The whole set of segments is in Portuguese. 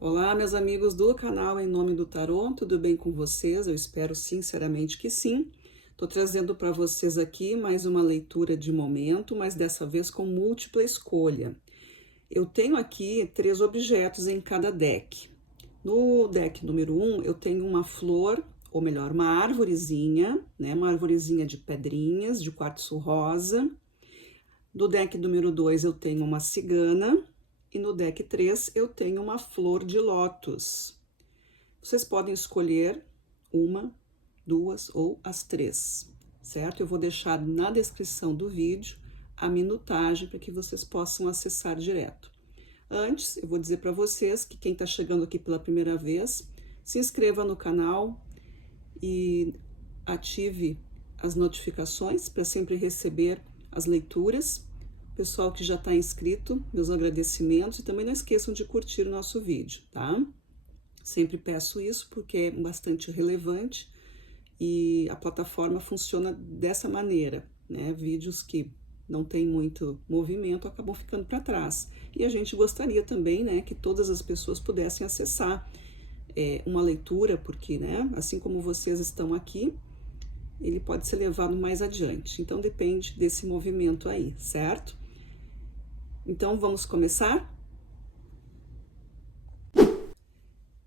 Olá, meus amigos do canal Em Nome do Tarô, tudo bem com vocês? Eu espero sinceramente que sim. Estou trazendo para vocês aqui mais uma leitura de momento, mas dessa vez com múltipla escolha. Eu tenho aqui 3 objetos em cada deck. No deck número 1, eu tenho uma flor, ou melhor, uma arvorezinha, né? Uma arvorezinha de pedrinhas, de quartzo rosa. No deck número 2, eu tenho uma cigana. E no deck 3 eu tenho uma flor de lótus. Vocês podem escolher uma, duas ou as 3, certo? Eu vou deixar na descrição do vídeo a minutagem para que vocês possam acessar direto. Antes, eu vou dizer para vocês que quem está chegando aqui pela primeira vez, se inscreva no canal e ative as notificações para sempre receber as leituras. Pessoal que já está inscrito, meus agradecimentos, e também não esqueçam de curtir o nosso vídeo, tá? Sempre peço isso porque é bastante relevante e a plataforma funciona dessa maneira, né? Vídeos que não tem muito movimento acabam ficando para trás. E a gente gostaria também, né, que todas as pessoas pudessem acessar uma leitura, porque, né, assim como vocês estão aqui, ele pode ser levado mais adiante. Então depende desse movimento aí, certo? Então, vamos começar?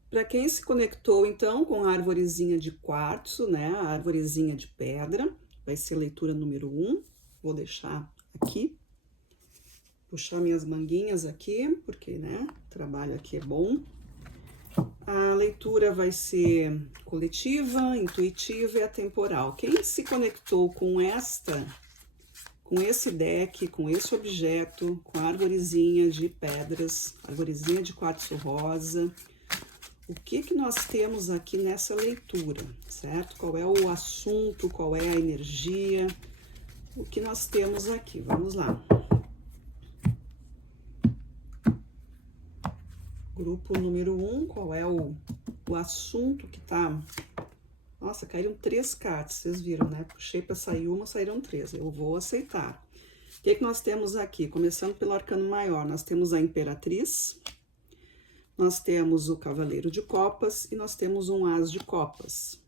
Para quem se conectou, então, com a arvorezinha de quartzo, né, a arvorezinha de pedra, vai ser a leitura número 1. Vou deixar aqui, puxar minhas manguinhas aqui, porque, né, o trabalho aqui é bom. A leitura vai ser coletiva, intuitiva e atemporal. Quem se conectou com esse deck, com esse objeto, com a arvorezinha de pedras, arvorezinha de quartzo rosa, o que nós temos aqui nessa leitura, certo? Qual é o assunto, qual é a energia, o que nós temos aqui? Vamos lá. Grupo número 1, qual é o assunto que tá... Nossa, caíram 3 cartas, vocês viram, né? Puxei para sair uma, saíram 3. Eu vou aceitar. O que nós temos aqui? Começando pelo arcano maior, nós temos a Imperatriz, nós temos o Cavaleiro de Copas e nós temos um As de Copas.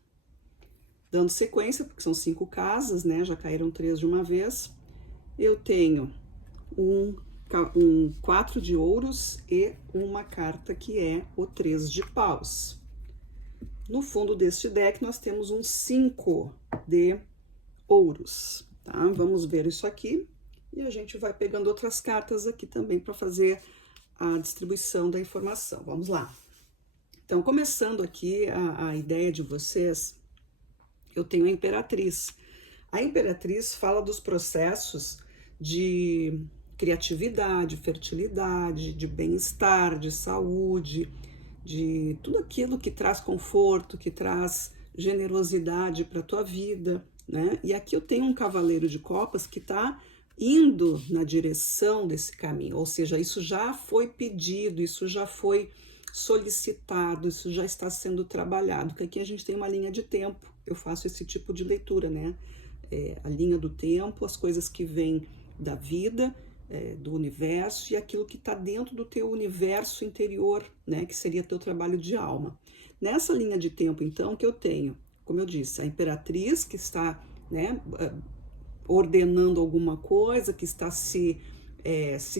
Dando sequência, porque são 5 casas, né? Já caíram 3 de uma vez. Eu tenho um 4 de ouros e uma carta que é o 3 de paus. No fundo deste deck, nós temos um 5 de ouros, tá? Vamos ver isso aqui e a gente vai pegando outras cartas aqui também para fazer a distribuição da informação. Vamos lá. Então, começando aqui a ideia de vocês, eu tenho a Imperatriz. A Imperatriz fala dos processos de criatividade, fertilidade, de bem-estar, de saúde, de tudo aquilo que traz conforto, que traz generosidade para a tua vida, né? E aqui eu tenho um Cavaleiro de Copas que está indo na direção desse caminho, ou seja, isso já foi pedido, isso já foi solicitado, isso já está sendo trabalhado, porque aqui a gente tem uma linha de tempo, eu faço esse tipo de leitura, né? A linha do tempo, as coisas que vêm da vida, do universo e aquilo que está dentro do teu universo interior, né, que seria teu trabalho de alma. Nessa linha de tempo, então, que eu tenho, como eu disse, a Imperatriz que está, né, ordenando alguma coisa, que está se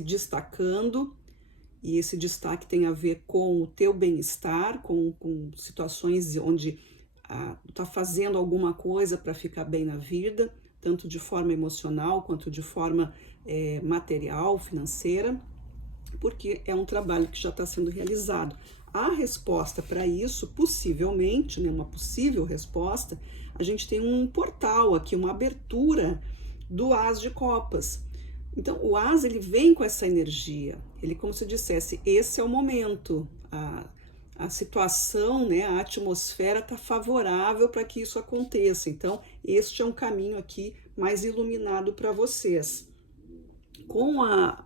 destacando, e esse destaque tem a ver com o teu bem-estar, com situações onde tu está fazendo alguma coisa para ficar bem na vida, tanto de forma emocional quanto de forma material, financeira, porque é um trabalho que já está sendo realizado. A resposta para isso, possivelmente, né, uma possível resposta, a gente tem um portal aqui, uma abertura do As de Copas. Então, o As, ele vem com essa energia, ele como se dissesse, esse é o momento, a situação, né, a atmosfera está favorável para que isso aconteça. Então, este é um caminho aqui mais iluminado para vocês. Com a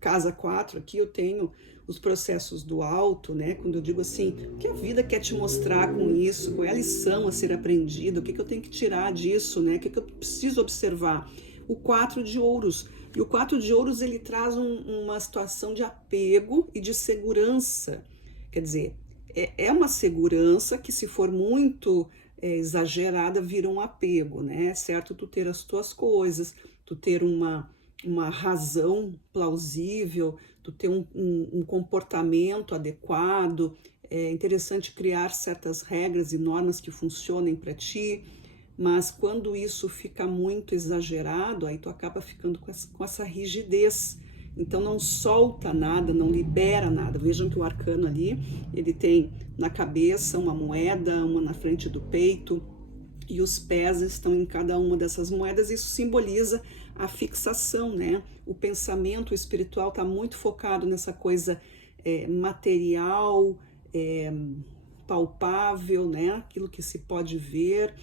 casa 4 aqui, eu tenho os processos do alto, né? Quando eu digo assim, o que a vida quer te mostrar com isso? Qual é a lição a ser aprendida? O que eu tenho que tirar disso, né? O que eu preciso observar? O 4 de ouros. E o 4 de ouros, ele traz uma situação de apego e de segurança. Quer dizer, é uma segurança que, se for muito exagerada, vira um apego, né? É certo tu ter as tuas coisas, tu ter uma razão plausível, tu ter um comportamento adequado. É interessante criar certas regras e normas que funcionem para ti, mas quando isso fica muito exagerado, aí tu acaba ficando com essa rigidez. Então não solta nada, não libera nada. Vejam que o arcano ali, ele tem na cabeça uma moeda, uma na frente do peito, e os pés estão em cada uma dessas moedas. Isso simboliza a fixação, né? O pensamento espiritual está muito focado nessa coisa material, palpável, né? Aquilo que se pode ver,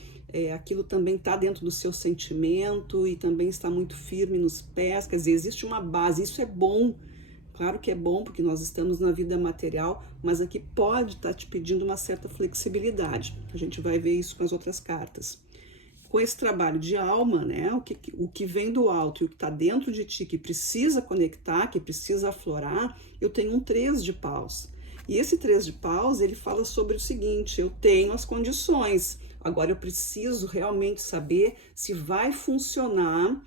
aquilo também está dentro do seu sentimento e também está muito firme nos pés. Quer dizer, existe uma base. Isso é bom. Claro que é bom, porque nós estamos na vida material, mas aqui pode estar te pedindo uma certa flexibilidade. A gente vai ver isso com as outras cartas. Com esse trabalho de alma, né, o que vem do alto e o que está dentro de ti, que precisa conectar, que precisa aflorar, eu tenho um 3 de paus. E esse 3 de paus, ele fala sobre o seguinte: eu tenho as condições, agora eu preciso realmente saber se vai funcionar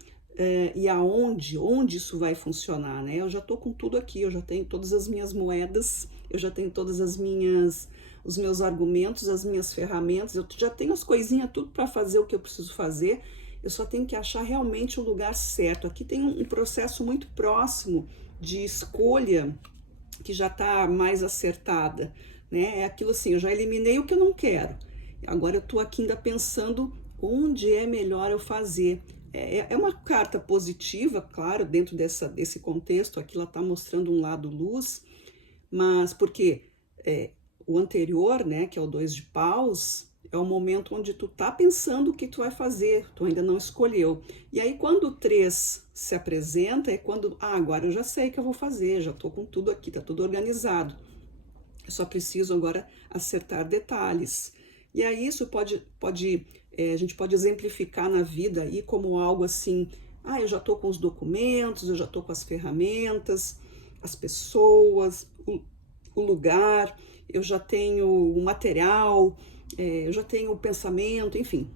e onde isso vai funcionar, né? Eu já tô com tudo aqui, eu já tenho todas as minhas moedas, eu já tenho todas os meus argumentos, as minhas ferramentas, eu já tenho as coisinhas tudo para fazer o que eu preciso fazer. Eu só tenho que achar realmente o lugar certo. Aqui tem um processo muito próximo de escolha que já está mais acertada, né? É aquilo assim, eu já eliminei o que eu não quero. Agora eu tô aqui ainda pensando onde é melhor eu fazer. É uma carta positiva, claro, dentro desse contexto. Aqui ela está mostrando um lado luz, mas porque o anterior, né, que é o 2 de paus, é o momento onde tu tá pensando o que tu vai fazer, tu ainda não escolheu. E aí quando o 3 se apresenta, é quando, agora eu já sei o que eu vou fazer, já tô com tudo aqui, tá tudo organizado. Eu só preciso agora acertar detalhes. E aí isso a gente pode exemplificar na vida aí como algo assim: eu já estou com os documentos, eu já estou com as ferramentas, as pessoas, o lugar, eu já tenho o material, eu já tenho o pensamento, enfim,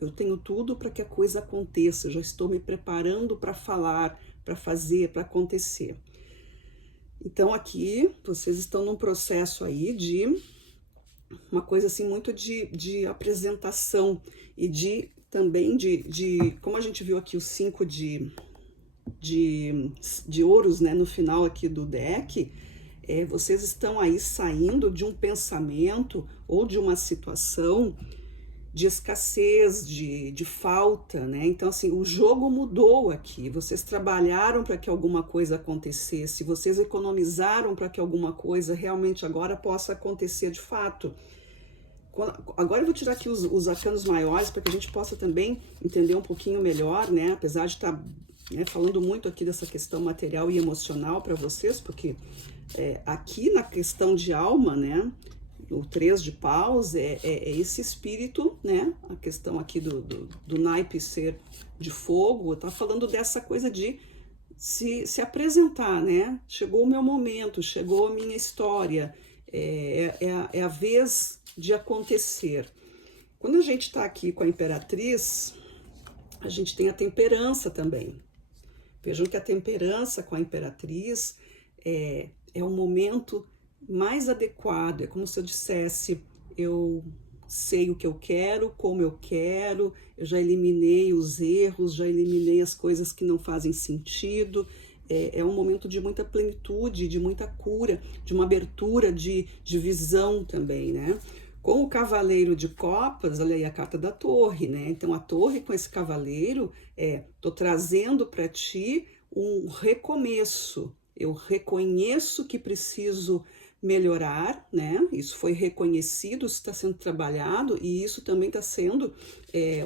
eu tenho tudo para que a coisa aconteça, eu já estou me preparando para falar, para fazer, para acontecer. Então aqui vocês estão num processo aí de uma coisa assim muito de apresentação e também como a gente viu aqui o 5 de ouros, né, no final aqui do deck, vocês estão aí saindo de um pensamento ou de uma situação de escassez, de falta, né? Então, assim, o jogo mudou aqui. Vocês trabalharam para que alguma coisa acontecesse, vocês economizaram para que alguma coisa realmente agora possa acontecer de fato. Agora eu vou tirar aqui os arcanos maiores para que a gente possa também entender um pouquinho melhor, né? Apesar de estar falando muito aqui dessa questão material e emocional para vocês, porque aqui na questão de alma, né? O 3 de paus é esse espírito, né? A questão aqui do naipe ser de fogo, tá falando dessa coisa de se apresentar, né? Chegou o meu momento, chegou a minha história, é a vez de acontecer. Quando a gente tá aqui com a Imperatriz, a gente tem a temperança também. Vejam que a temperança com a Imperatriz é um momento mais adequado, é como se eu dissesse: eu sei o que eu quero, como eu quero, eu já eliminei os erros, já eliminei as coisas que não fazem sentido. É um momento de muita plenitude, de muita cura, de uma abertura de visão também, né? Com o cavaleiro de copas, olha aí a carta da torre, né? Então a torre com esse cavaleiro, tô trazendo para ti um recomeço. Eu reconheço que preciso melhorar, né? Isso foi reconhecido, isso está sendo trabalhado, e isso também está sendo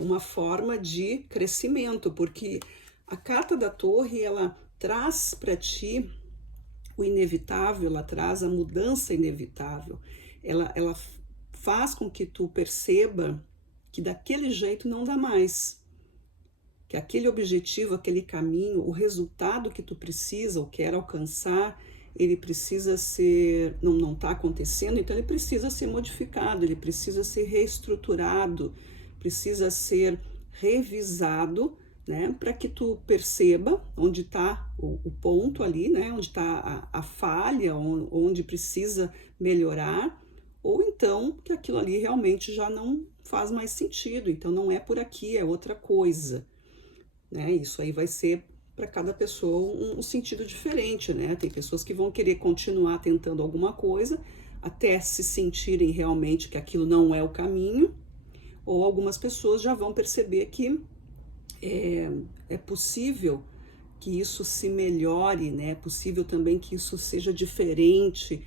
uma forma de crescimento, porque a carta da torre, ela traz para ti o inevitável, ela traz a mudança inevitável, ela faz com que tu perceba que daquele jeito não dá mais, que aquele objetivo, aquele caminho, o resultado que tu precisa ou quer alcançar, ele precisa ser, não está acontecendo, então ele precisa ser modificado, ele precisa ser reestruturado, precisa ser revisado, né, para que tu perceba onde está o ponto ali, né, onde está a falha, onde precisa melhorar, ou então que aquilo ali realmente já não faz mais sentido, então não é por aqui, é outra coisa, né? Isso aí vai ser para cada pessoa um sentido diferente, né? Tem pessoas que vão querer continuar tentando alguma coisa até se sentirem realmente que aquilo não é o caminho, ou algumas pessoas já vão perceber que é possível que isso se melhore, né? É possível também que isso seja diferente,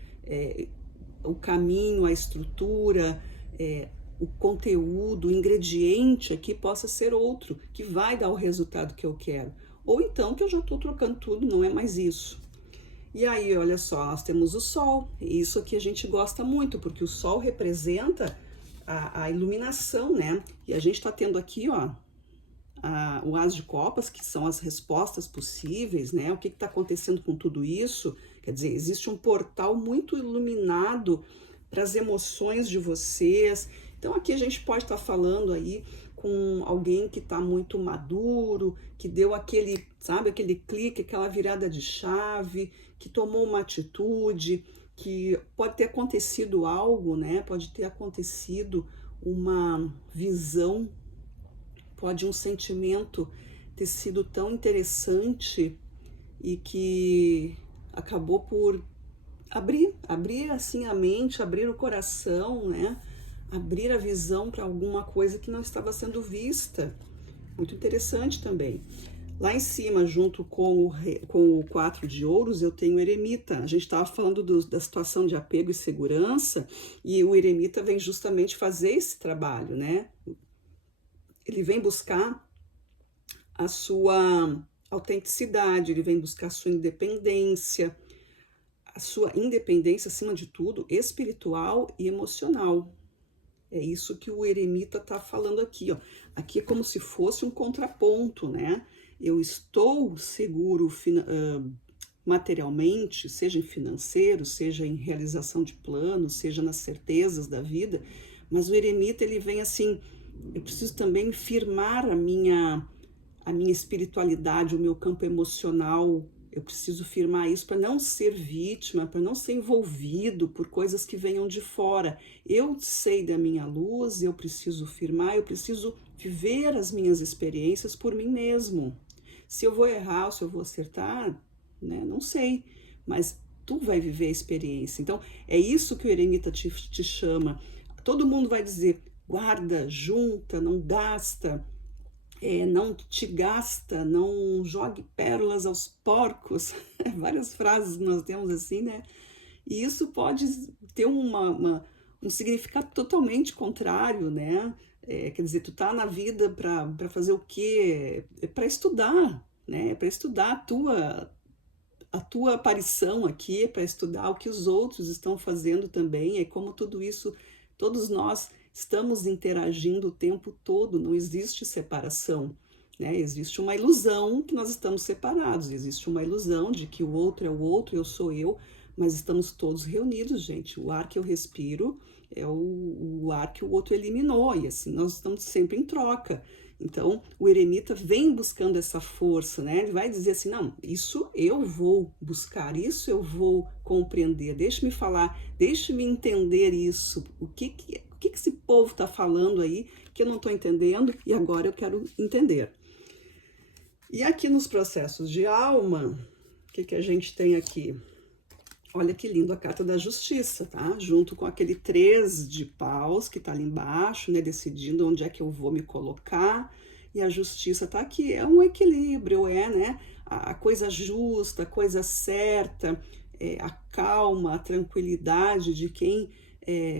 o caminho, a estrutura, o conteúdo, o ingrediente aqui possa ser outro, que vai dar o resultado que eu quero. Ou então que eu já estou trocando tudo, não é mais isso. E aí, olha só, nós temos o Sol, e isso aqui a gente gosta muito, porque o Sol representa a iluminação, né? E a gente está tendo aqui, ó, o As de Copas, que são as respostas possíveis, né? O que está acontecendo com tudo isso? Quer dizer, existe um portal muito iluminado para as emoções de vocês. Então aqui a gente pode estar falando aí com alguém que está muito maduro, que deu aquele, sabe, aquele clique, aquela virada de chave, que tomou uma atitude, que pode ter acontecido algo, né? Pode ter acontecido uma visão, pode um sentimento ter sido tão interessante e que acabou por abrir assim a mente, abrir o coração, né? Abrir a visão para alguma coisa que não estava sendo vista. Muito interessante também. Lá em cima, junto com o 4 de ouros, eu tenho o eremita. A gente estava falando da situação de apego e segurança, e o eremita vem justamente fazer esse trabalho, né? Ele vem buscar a sua autenticidade, ele vem buscar a sua independência acima de tudo, espiritual e emocional. É isso que o eremita está falando aqui, ó. Aqui é como se fosse um contraponto, né? Eu estou seguro materialmente, seja em financeiro, seja em realização de planos, seja nas certezas da vida, mas o eremita, ele vem assim, eu preciso também firmar a minha espiritualidade, o meu campo emocional. Eu preciso firmar isso para não ser vítima, para não ser envolvido por coisas que venham de fora. Eu sei da minha luz, eu preciso firmar, eu preciso viver as minhas experiências por mim mesmo. Se eu vou errar ou se eu vou acertar, né, não sei, mas tu vai viver a experiência. Então, é isso que o eremita te chama. Todo mundo vai dizer, guarda, junta, não gasta, não te gasta, não jogue pérolas aos porcos, várias frases que nós temos assim, né? E isso pode ter um significado totalmente contrário, né? Quer dizer, tu tá na vida para fazer o quê? É para estudar, né? É para estudar a tua aparição aqui, é para estudar o que os outros estão fazendo também, é como tudo isso, todos nós estamos interagindo o tempo todo, não existe separação, né? Existe uma ilusão que nós estamos separados, existe uma ilusão de que o outro é o outro, eu sou eu, mas estamos todos reunidos, gente. O ar que eu respiro é o ar que o outro eliminou, e assim nós estamos sempre em troca. Então, o eremita vem buscando essa força, né? Ele vai dizer assim, não, isso eu vou buscar, isso eu vou compreender, deixe-me falar, deixe-me entender isso, o que esse povo está falando aí que eu não estou entendendo e agora eu quero entender. E aqui nos processos de alma, o que a gente tem aqui? Olha que lindo a carta da justiça, tá? Junto com aquele 3 de paus que tá ali embaixo, né? Decidindo onde é que eu vou me colocar. E a justiça tá aqui. É um equilíbrio, né? A coisa justa, a coisa certa, a calma, a tranquilidade de quem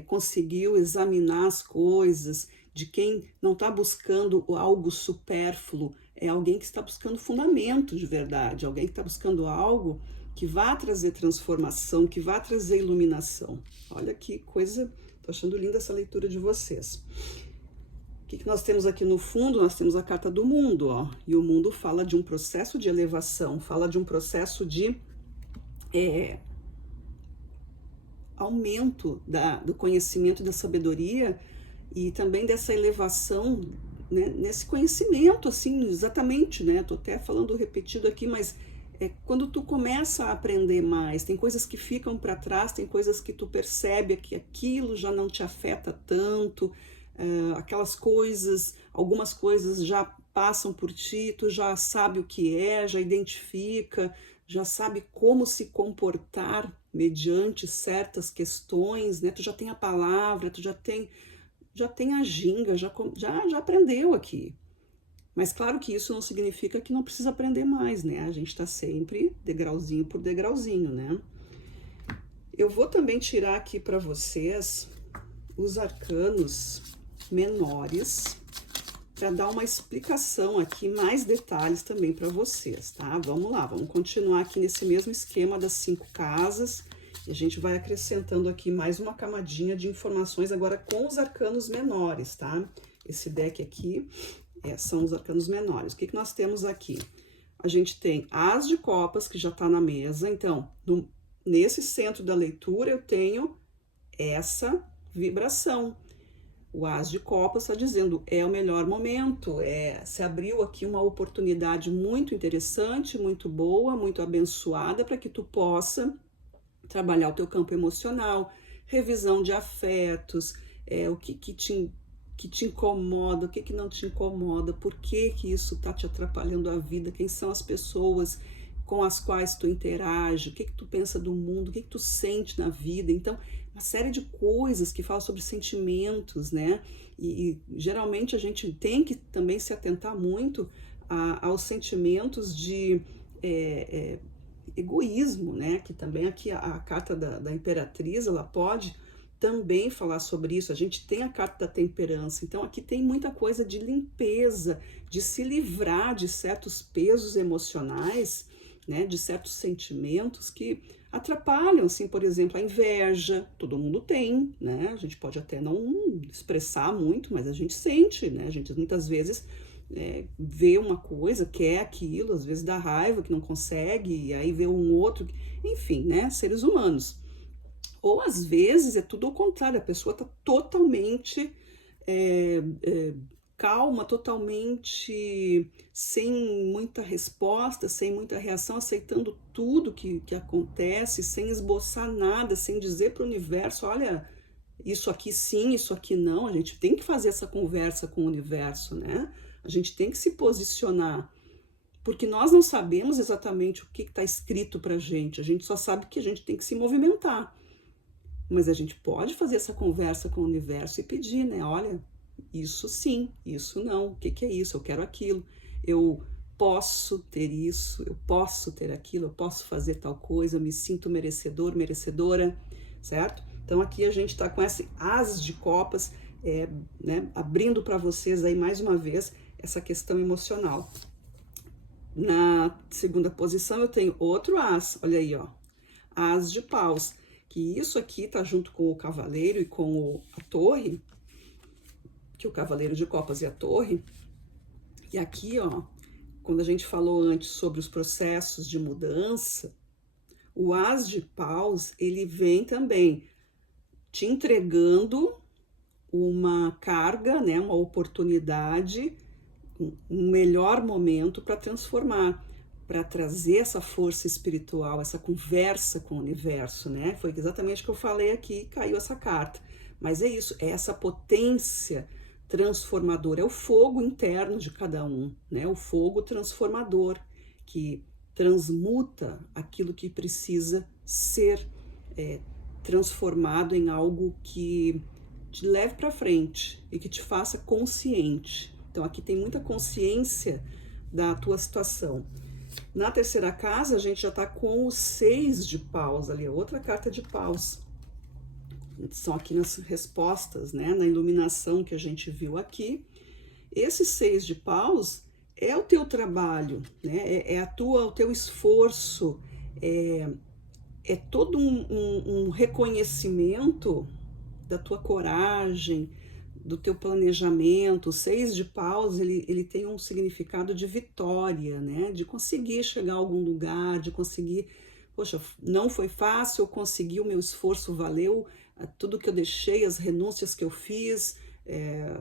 conseguiu examinar as coisas, de quem não está buscando algo supérfluo, é alguém que está buscando fundamento de verdade, alguém que está buscando algo que vá trazer transformação, que vá trazer iluminação. Olha que coisa, tô achando linda essa leitura de vocês. O que nós temos aqui no fundo? Nós temos a carta do mundo, ó, e o mundo fala de um processo de elevação, fala de um processo de aumento do conhecimento e da sabedoria e também dessa elevação, né, nesse conhecimento, assim, exatamente, né? Tô até falando repetido aqui, mas quando tu começa a aprender mais, tem coisas que ficam para trás, tem coisas que tu percebe que aquilo já não te afeta tanto, aquelas coisas, algumas coisas já passam por ti, tu já sabe o que é, já identifica, já sabe como se comportar mediante certas questões, né? Tu já tem a palavra, tu já tem a ginga, já aprendeu aqui. Mas claro que isso não significa que não precisa aprender mais, né? A gente está sempre degrauzinho por degrauzinho, né? Eu vou também tirar aqui para vocês os arcanos menores, para dar uma explicação aqui, mais detalhes também para vocês, tá? Vamos lá, vamos continuar aqui nesse mesmo esquema das 5 casas, e a gente vai acrescentando aqui mais uma camadinha de informações agora com os arcanos menores, tá? Esse deck aqui são os arcanos menores. O que nós temos aqui? A gente tem As de Copas, que já tá na mesa, então, nesse centro da leitura eu tenho essa vibração. O As de Copas está dizendo, é o melhor momento, se abriu aqui uma oportunidade muito interessante, muito boa, muito abençoada, para que tu possa trabalhar o teu campo emocional, revisão de afetos, o que te incomoda, o que não te incomoda, por que isso está te atrapalhando a vida, quem são as pessoas com as quais tu interage, o que tu pensa do mundo, o que tu sente na vida. Então, uma série de coisas que falam sobre sentimentos, né? E geralmente a gente tem que também se atentar muito aos sentimentos de egoísmo, né? Que também aqui a carta da Imperatriz, ela pode também falar sobre isso. A gente tem a carta da temperança, então aqui tem muita coisa de limpeza, de se livrar de certos pesos emocionais, né, de certos sentimentos que atrapalham, assim, por exemplo, a inveja, todo mundo tem, né, a gente pode até não expressar muito, mas a gente sente, né, a gente muitas vezes vê uma coisa, quer aquilo, às vezes dá raiva que não consegue, e aí vê um outro, enfim, né, seres humanos. Ou às vezes é tudo ao contrário, a pessoa está totalmente calma, totalmente sem muita resposta, sem muita reação, aceitando tudo que acontece, sem esboçar nada, sem dizer para o universo, olha, isso aqui sim, isso aqui não. A gente tem que fazer essa conversa com o universo, né? A gente tem que se posicionar, porque nós não sabemos exatamente o que está escrito para a gente só sabe que a gente tem que se movimentar. Mas a gente pode fazer essa conversa com o universo e pedir, né? Olha, isso sim, isso não, o que é isso? Eu quero aquilo, eu posso ter isso, eu posso ter aquilo, eu posso fazer tal coisa, eu me sinto merecedor, merecedora, certo? Então aqui a gente tá com esse As de Copas, né, abrindo para vocês aí mais uma vez essa questão emocional. Na segunda posição eu tenho outro As, olha aí, ó, As de Paus, que isso aqui tá junto com o Cavaleiro e com a Torre, que o Cavaleiro de Copas e a Torre. E aqui, ó, quando a gente falou antes sobre os processos de mudança, o As de Paus, ele vem também te entregando uma carga, né, uma oportunidade, um melhor momento para transformar, para trazer essa força espiritual, essa conversa com o universo, né? Foi exatamente o que eu falei aqui, caiu essa carta. Mas é isso, é essa potência transformadora, é o fogo interno de cada um, né? O fogo transformador que transmuta aquilo que precisa ser transformado em algo que te leve para frente e que te faça consciente. Então aqui tem muita consciência da tua situação. Na terceira casa, a gente já tá com o 6 de Paus ali, outra carta de Paus. São aqui nas respostas, né, na iluminação que a gente viu aqui. Esse 6 de Paus é o teu trabalho, né, o teu esforço, é todo um reconhecimento da tua coragem, do teu planejamento. O 6 de Paus, ele tem um significado de vitória, né? De conseguir chegar a algum lugar, de conseguir poxa, não foi fácil, eu consegui, o meu esforço valeu, tudo que eu deixei, as renúncias que eu fiz,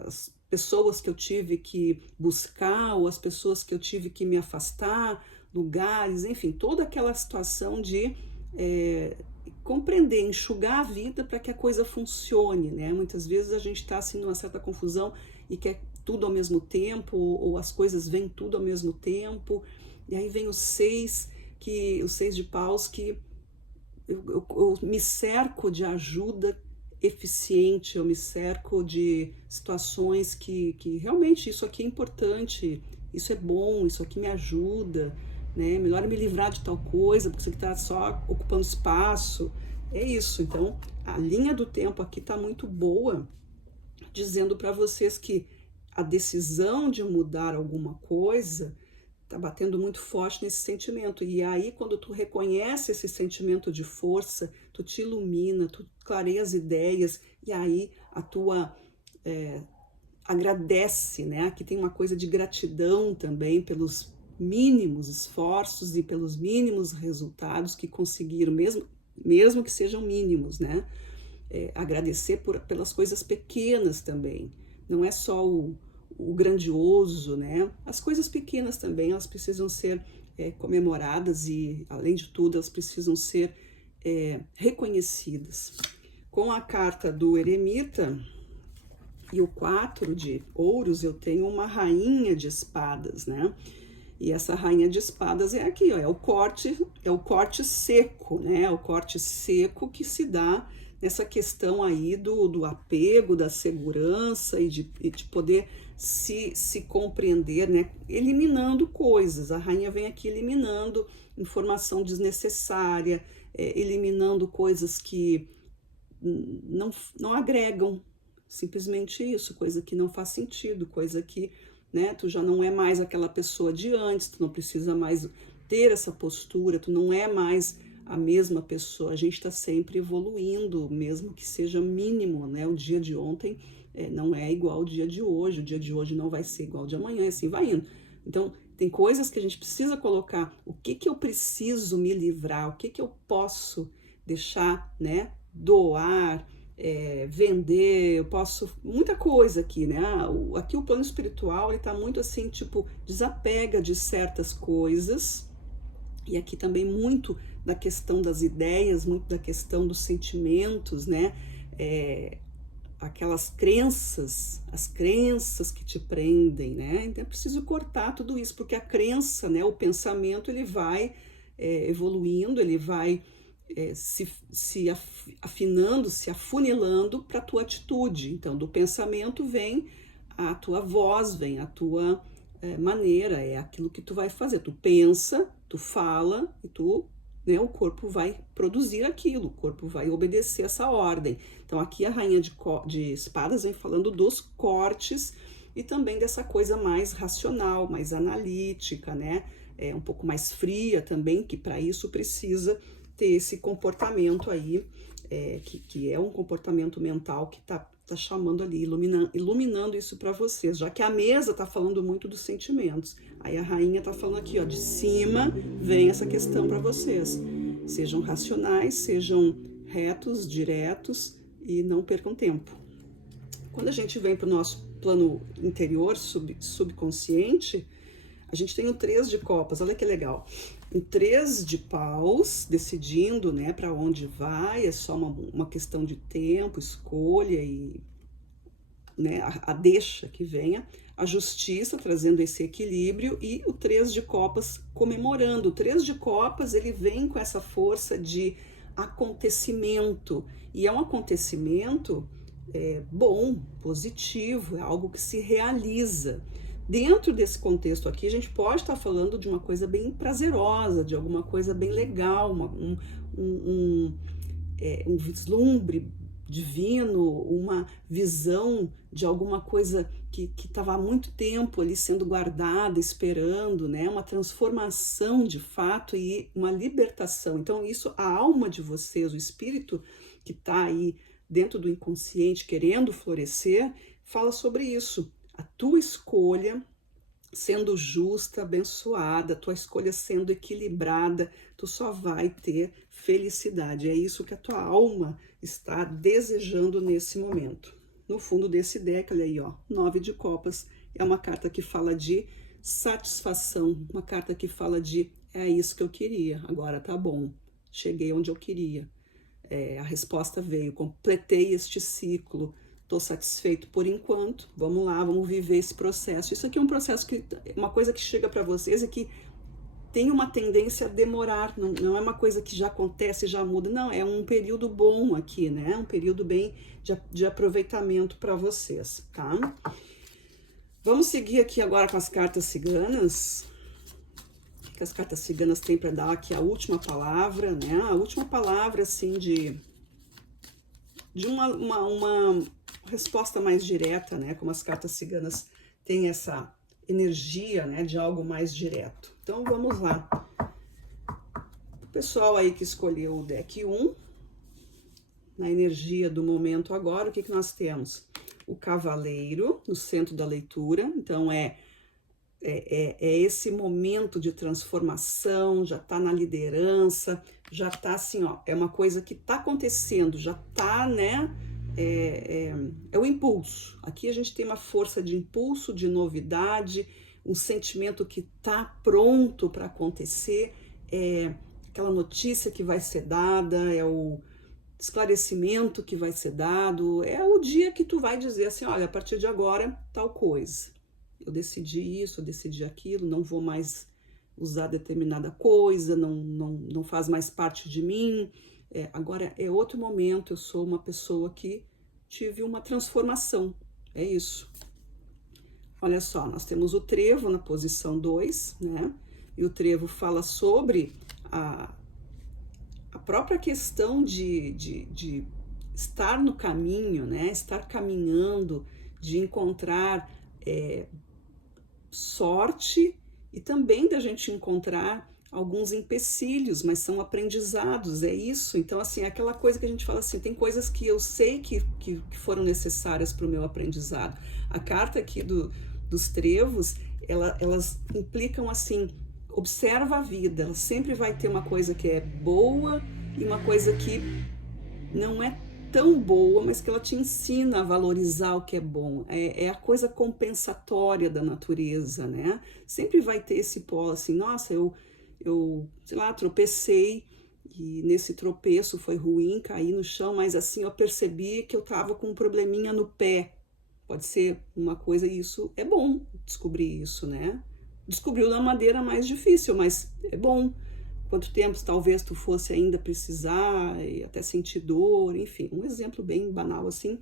as pessoas que eu tive que buscar, ou as pessoas que eu tive que me afastar, lugares, enfim, toda aquela situação de compreender, enxugar a vida para que a coisa funcione, né? Muitas vezes a gente está assim numa certa confusão e quer tudo ao mesmo tempo, ou as coisas vêm tudo ao mesmo tempo, e aí vem os 6 de paus, que eu me cerco de ajuda eficiente, eu me cerco de situações que realmente isso aqui é importante, isso é bom, isso aqui me ajuda, né? Melhor me livrar de tal coisa, porque isso aqui está só ocupando espaço. É isso. Então, a linha do tempo aqui está muito boa, dizendo para vocês que a decisão de mudar alguma coisa tá batendo muito forte nesse sentimento. E aí, quando tu reconhece esse sentimento de força, tu te ilumina, tu clareia as ideias, e aí a tua agradece, né? Aqui tem uma coisa de gratidão também pelos mínimos esforços e pelos mínimos resultados que conseguiram, mesmo que sejam mínimos, né? Agradecer pelas coisas pequenas também. Não é só o grandioso, né? As coisas pequenas também, elas precisam ser comemoradas e, além de tudo, elas precisam ser reconhecidas. Com a carta do eremita e o 4 de ouros, eu tenho uma rainha de espadas, né? E essa rainha de espadas é aqui, ó, é o corte seco, né? É o corte seco que se dá nessa questão aí do apego, da segurança e de poder se compreender, né? Eliminando coisas. A rainha vem aqui eliminando informação desnecessária, eliminando coisas que não agregam, simplesmente isso, coisa que não faz sentido, coisa que, né, tu já não é mais aquela pessoa de antes, tu não precisa mais ter essa postura, tu não é mais a mesma pessoa, a gente está sempre evoluindo, mesmo que seja mínimo, né? O dia de ontem não é igual ao dia de hoje, o dia de hoje não vai ser igual ao de amanhã, assim vai indo. Então, tem coisas que a gente precisa colocar, o que eu preciso me livrar, o que eu posso deixar, né? Doar, vender, eu posso, muita coisa aqui, né? Aqui o plano espiritual, ele tá muito assim, tipo, desapega de certas coisas, e aqui também muito da questão das ideias, muito da questão dos sentimentos, né? Aquelas crenças, as crenças que te prendem, né? Então é preciso cortar tudo isso, porque a crença, né? O pensamento, ele vai evoluindo, ele vai se afinando, se afunilando para a tua atitude. Então, do pensamento vem a tua voz, vem a tua maneira, é aquilo que tu vai fazer. Tu pensa, tu fala e né, o corpo vai produzir aquilo, o corpo vai obedecer essa ordem. Então, aqui a rainha de espadas vem falando dos cortes e também dessa coisa mais racional, mais analítica, né? Um pouco mais fria também, que para isso precisa ter esse comportamento aí, que é um comportamento mental que tá chamando ali, iluminando isso para vocês, já que a mesa tá falando muito dos sentimentos. Aí a rainha tá falando aqui, ó, de cima vem essa questão para vocês. Sejam racionais, sejam retos, diretos e não percam tempo. Quando a gente vem para o nosso plano interior, subconsciente, a gente tem o 3 de copas, olha que legal. O 3 de paus, decidindo, né, para onde vai, é só uma questão de tempo, escolha e, né, a deixa que venha. A justiça, trazendo esse equilíbrio, e o 3 de copas comemorando. O 3 de copas, ele vem com essa força de acontecimento, e é um acontecimento bom, positivo, é algo que se realiza. Dentro desse contexto aqui, a gente pode estar falando de uma coisa bem prazerosa, de alguma coisa bem legal, um vislumbre divino, uma visão de alguma coisa que estava há muito tempo ali sendo guardada, esperando, né? Uma transformação de fato e uma libertação. Então, isso, a alma de vocês, o espírito que está aí dentro do inconsciente, querendo florescer, fala sobre isso. A tua escolha sendo justa, abençoada, tua escolha sendo equilibrada, tu só vai ter felicidade. É isso que a tua alma está desejando nesse momento. No fundo desse deck, olha aí, ó, 9 de copas, é uma carta que fala de satisfação, uma carta que fala de é isso que eu queria, agora tá bom, cheguei onde eu queria. A resposta veio, completei este ciclo, estou satisfeito por enquanto, vamos lá, vamos viver esse processo. Isso aqui é um processo que, uma coisa que chega para vocês é que tem uma tendência a demorar, não é uma coisa que já acontece, já muda, não, é um período bom aqui, né? Um período bem de aproveitamento para vocês, tá? Vamos seguir aqui agora com as cartas ciganas. O que as cartas ciganas têm para dar aqui a última palavra, né? A última palavra, assim, de uma resposta mais direta, né? Como as cartas ciganas têm essa energia, né, de algo mais direto. Então, vamos lá. O pessoal aí que escolheu o deck 1, na energia do momento agora, o que nós temos? O cavaleiro no centro da leitura, então é esse momento de transformação, já tá na liderança, já tá assim, ó, é uma coisa que tá acontecendo, já tá, né, é o impulso. Aqui a gente tem uma força de impulso, de novidade, um sentimento que tá pronto para acontecer, é aquela notícia que vai ser dada, é o esclarecimento que vai ser dado, é o dia que tu vai dizer assim, olha, a partir de agora, tal coisa. Eu decidi isso, eu decidi aquilo, não vou mais usar determinada coisa, não faz mais parte de mim. Agora é outro momento, eu sou uma pessoa que tive uma transformação, é isso. Olha só, nós temos o trevo na posição 2, né? E o trevo fala sobre a própria questão de estar no caminho, né? Estar caminhando, de encontrar sorte e também da gente encontrar alguns empecilhos, mas são aprendizados, é isso. Então, assim, é aquela coisa que a gente fala assim, tem coisas que eu sei que foram necessárias para o meu aprendizado. A carta aqui dos trevos, elas implicam assim, observa a vida, ela sempre vai ter uma coisa que é boa e uma coisa que não é tão boa, mas que ela te ensina a valorizar o que é bom. É a coisa compensatória da natureza, né? Sempre vai ter esse polo assim, nossa, eu sei lá, tropecei e nesse tropeço foi ruim, caí no chão, mas assim eu percebi que eu tava com um probleminha no pé. Pode ser uma coisa, e isso é bom descobrir isso, né? Descobriu da maneira mais difícil, mas é bom. Quanto tempo talvez tu fosse ainda precisar e até sentir dor, enfim, um exemplo bem banal assim,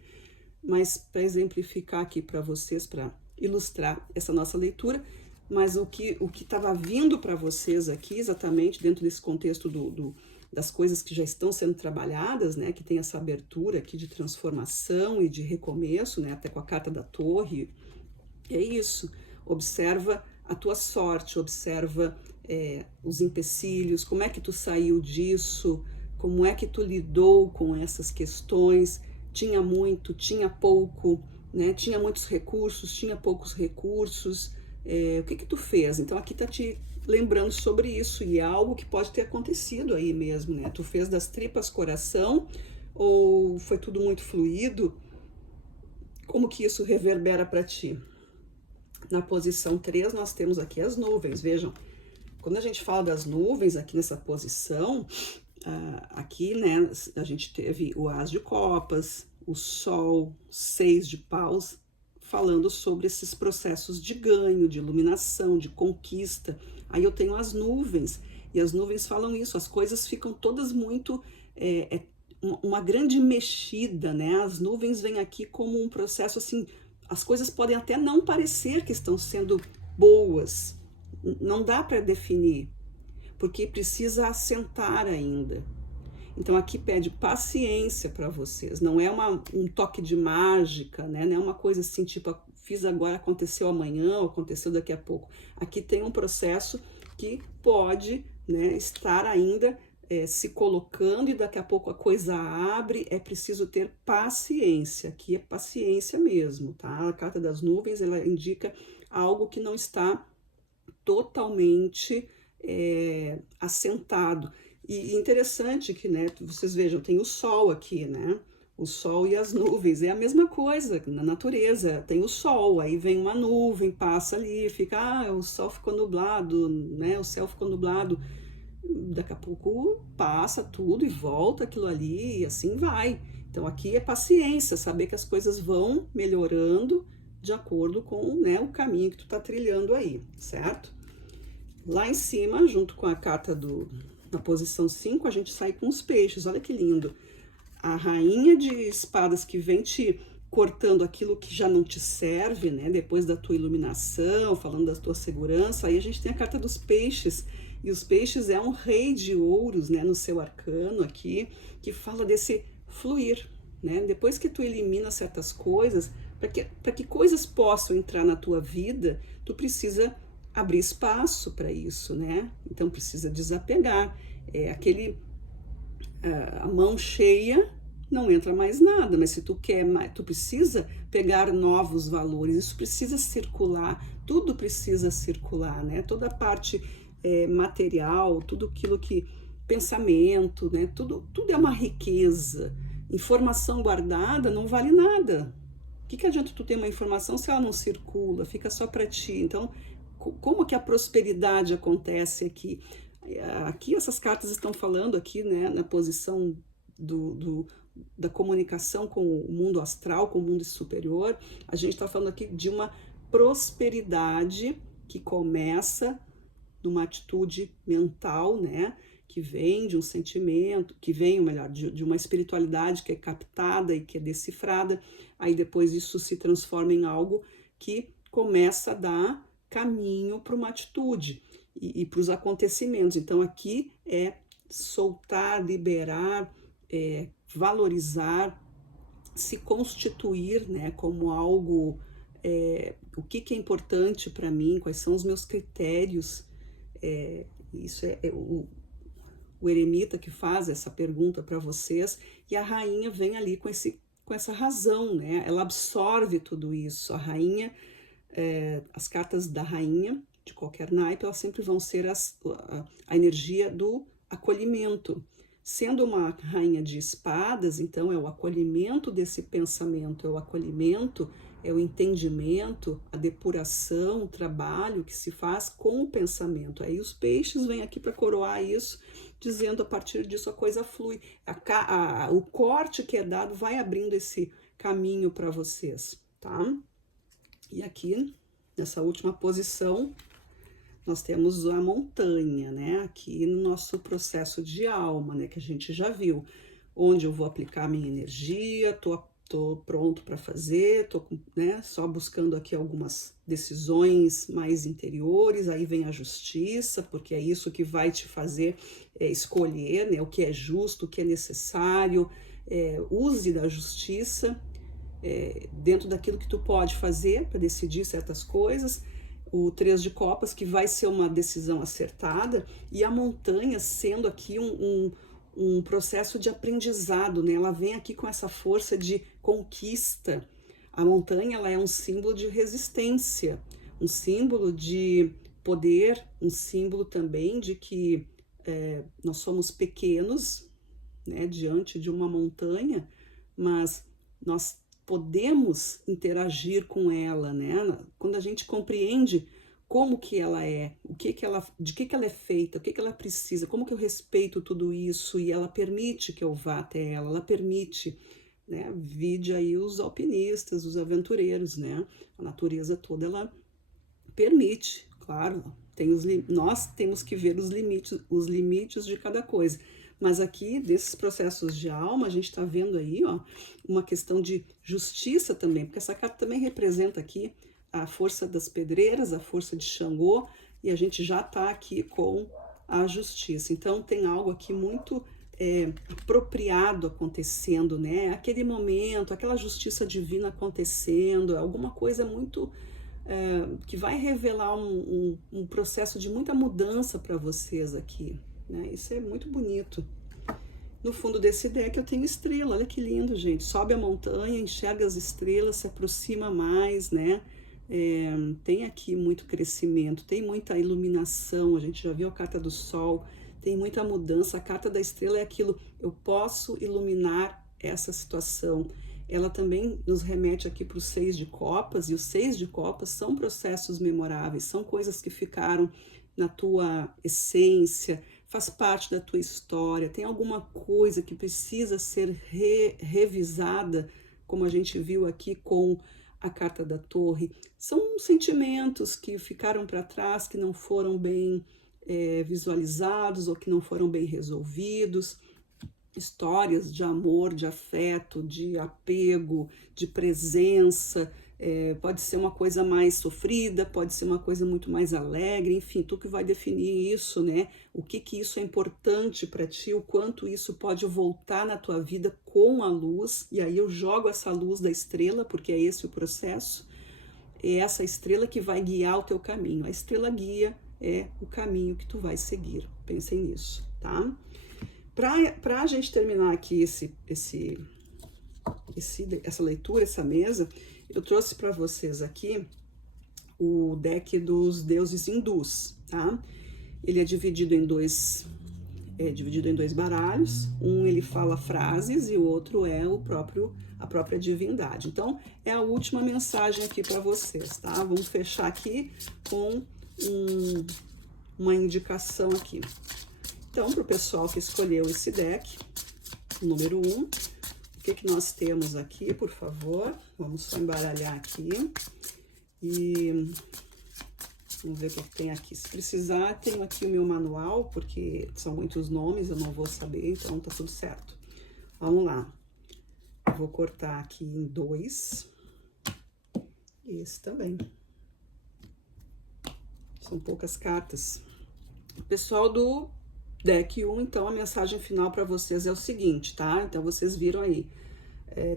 mas para exemplificar aqui para vocês, para ilustrar essa nossa leitura, mas o que estava vindo para vocês aqui, exatamente dentro desse contexto das coisas que já estão sendo trabalhadas, né, que tem essa abertura aqui de transformação e de recomeço, né, até com a carta da torre, é isso, observa a tua sorte, observa os empecilhos, como é que tu saiu disso, como é que tu lidou com essas questões, tinha muito, tinha pouco, né? Tinha muitos recursos, tinha poucos recursos, o que tu fez? Então aqui tá te lembrando sobre isso, e é algo que pode ter acontecido aí mesmo, né? Tu fez das tripas coração, ou foi tudo muito fluido? Como que isso reverbera para ti? Na posição 3 nós temos aqui as nuvens, vejam, quando a gente fala das nuvens aqui nessa posição, aqui, né, a gente teve o As de Copas, o Sol, 6 de Paus, falando sobre esses processos de ganho, de iluminação, de conquista. Aí eu tenho as nuvens, e as nuvens falam isso, as coisas ficam todas muito, uma grande mexida, né? As nuvens vêm aqui como um processo assim, as coisas podem até não parecer que estão sendo boas, não dá para definir, porque precisa assentar ainda. Então aqui pede paciência para vocês, não é um toque de mágica, né? Não é uma coisa assim, tipo, fiz agora, aconteceu amanhã, ou aconteceu daqui a pouco. Aqui tem um processo que pode, né, estar ainda se colocando, e daqui a pouco a coisa abre, é preciso ter paciência, aqui é paciência mesmo, tá? A carta das nuvens, ela indica algo que não está totalmente assentado. E interessante que, né, vocês vejam, tem o sol aqui, né? O sol e as nuvens, é a mesma coisa na natureza, tem o sol, aí vem uma nuvem, passa ali, fica, o sol ficou nublado, né, o céu ficou nublado, daqui a pouco passa tudo e volta aquilo ali e assim vai. Então aqui é paciência, saber que as coisas vão melhorando de acordo com, né, o caminho que tu tá trilhando aí, certo? Lá em cima, junto com a carta na posição 5, a gente sai com os peixes, olha que lindo. A rainha de espadas que vem te cortando aquilo que já não te serve, né? Depois da tua iluminação, falando da tua segurança. Aí a gente tem a carta dos peixes. E os peixes é um rei de ouros, né? No seu arcano aqui, que fala desse fluir, né? Depois que tu elimina certas coisas, para que coisas possam entrar na tua vida, tu precisa abrir espaço para isso, né? Então precisa desapegar. A mão cheia não entra mais nada, mas se tu quer mais, tu precisa pegar novos valores, isso precisa circular, tudo precisa circular, né? Toda a parte material, tudo aquilo que pensamento, né? Tudo é uma riqueza. Informação guardada não vale nada. O que adianta tu ter uma informação se ela não circula, fica só para ti? Então, como que a prosperidade acontece aqui? Aqui essas cartas estão falando aqui, né, na posição da comunicação com o mundo astral, com o mundo superior. A gente está falando aqui de uma prosperidade que começa numa atitude mental, né, que vem de um sentimento, que vem, ou melhor, de uma espiritualidade que é captada e que é decifrada. Aí depois isso se transforma em algo que começa a dar caminho para uma atitude e para os acontecimentos. Então aqui é soltar, liberar, valorizar, se constituir, né, como algo, o que é importante para mim, quais são os meus critérios. Isso o eremita que faz essa pergunta para vocês, e a rainha vem ali com essa razão, né? Ela absorve tudo isso. A rainha, as cartas da rainha de qualquer naipe, elas sempre vão ser a energia do acolhimento. Sendo uma rainha de espadas, então é o acolhimento desse pensamento, é o acolhimento, é o entendimento, a depuração, o trabalho que se faz com o pensamento. Aí os peixes vêm aqui para coroar isso, dizendo a partir disso a coisa flui. O corte que é dado vai abrindo esse caminho para vocês, tá? E aqui, nessa última posição, nós temos a montanha, né? Aqui no nosso processo de alma, né? Que a gente já viu, onde eu vou aplicar minha energia, tô pronto para fazer, tô, né, só buscando aqui algumas decisões mais interiores. Aí vem a justiça, porque é isso que vai te fazer escolher, né, o que é justo, o que é necessário. Use da justiça dentro daquilo que tu pode fazer para decidir certas coisas. O 3 de copas, que vai ser uma decisão acertada, e a montanha sendo aqui um processo de aprendizado, né? Ela vem aqui com essa força de conquista. A montanha, ela é um símbolo de resistência, um símbolo de poder, um símbolo também de que nós somos pequenos, né, diante de uma montanha, mas nós podemos interagir com ela, né? Quando a gente compreende como que ela é, de que ela é feita, o que ela precisa, como que eu respeito tudo isso, e ela permite que eu vá até ela permite, né? Vide aí os alpinistas, os aventureiros, né? A natureza toda, ela permite, claro, nós temos que ver os limites de cada coisa. Mas aqui, desses processos de alma, a gente está vendo aí, ó, uma questão de justiça também, porque essa carta também representa aqui a força das pedreiras, a força de Xangô, e a gente já está aqui com a justiça. Então, tem algo aqui muito apropriado acontecendo, né? Aquele momento, aquela justiça divina acontecendo, alguma coisa muito que vai revelar um processo de muita mudança para vocês aqui, né? Isso é muito bonito. No fundo desse deck eu tenho estrela, olha que lindo, gente. Sobe a montanha, enxerga as estrelas, se aproxima mais, né? tem aqui muito crescimento, tem muita iluminação, a gente já viu a carta do Sol, tem muita mudança, a carta da estrela é aquilo, eu posso iluminar essa situação. Ela também nos remete aqui para o 6 de copas, e os 6 de copas são processos memoráveis, são coisas que ficaram na tua essência, faz parte da tua história, tem alguma coisa que precisa ser revisada, como a gente viu aqui com a carta da Torre. São sentimentos que ficaram para trás, que não foram bem visualizados ou que não foram bem resolvidos, histórias de amor, de afeto, de apego, de presença, pode ser uma coisa mais sofrida, pode ser uma coisa muito mais alegre, enfim, tu que vai definir isso, né? O que isso é importante para ti, o quanto isso pode voltar na tua vida com a luz, e aí eu jogo essa luz da estrela, porque é esse o processo, é essa estrela que vai guiar o teu caminho, a estrela guia é o caminho que tu vai seguir. Pensem nisso, tá? Para a gente terminar aqui essa leitura, essa mesa, eu trouxe para vocês aqui o deck dos deuses hindus, tá? Ele é dividido em dois baralhos. Um ele fala frases e o outro é a própria divindade. Então, é a última mensagem aqui para vocês, tá? Vamos fechar aqui com uma indicação aqui. Então, para o pessoal que escolheu esse deck, número 1, o que nós temos aqui, por favor? Vamos só embaralhar aqui e vamos ver o que tem aqui. Se precisar, tenho aqui o meu manual, porque são muitos nomes, eu não vou saber, então tá tudo certo. Vamos lá. Eu vou cortar aqui em 2. Esse também. São poucas cartas. Pessoal do deck 1, então a mensagem final para vocês é o seguinte, tá? Então vocês viram aí,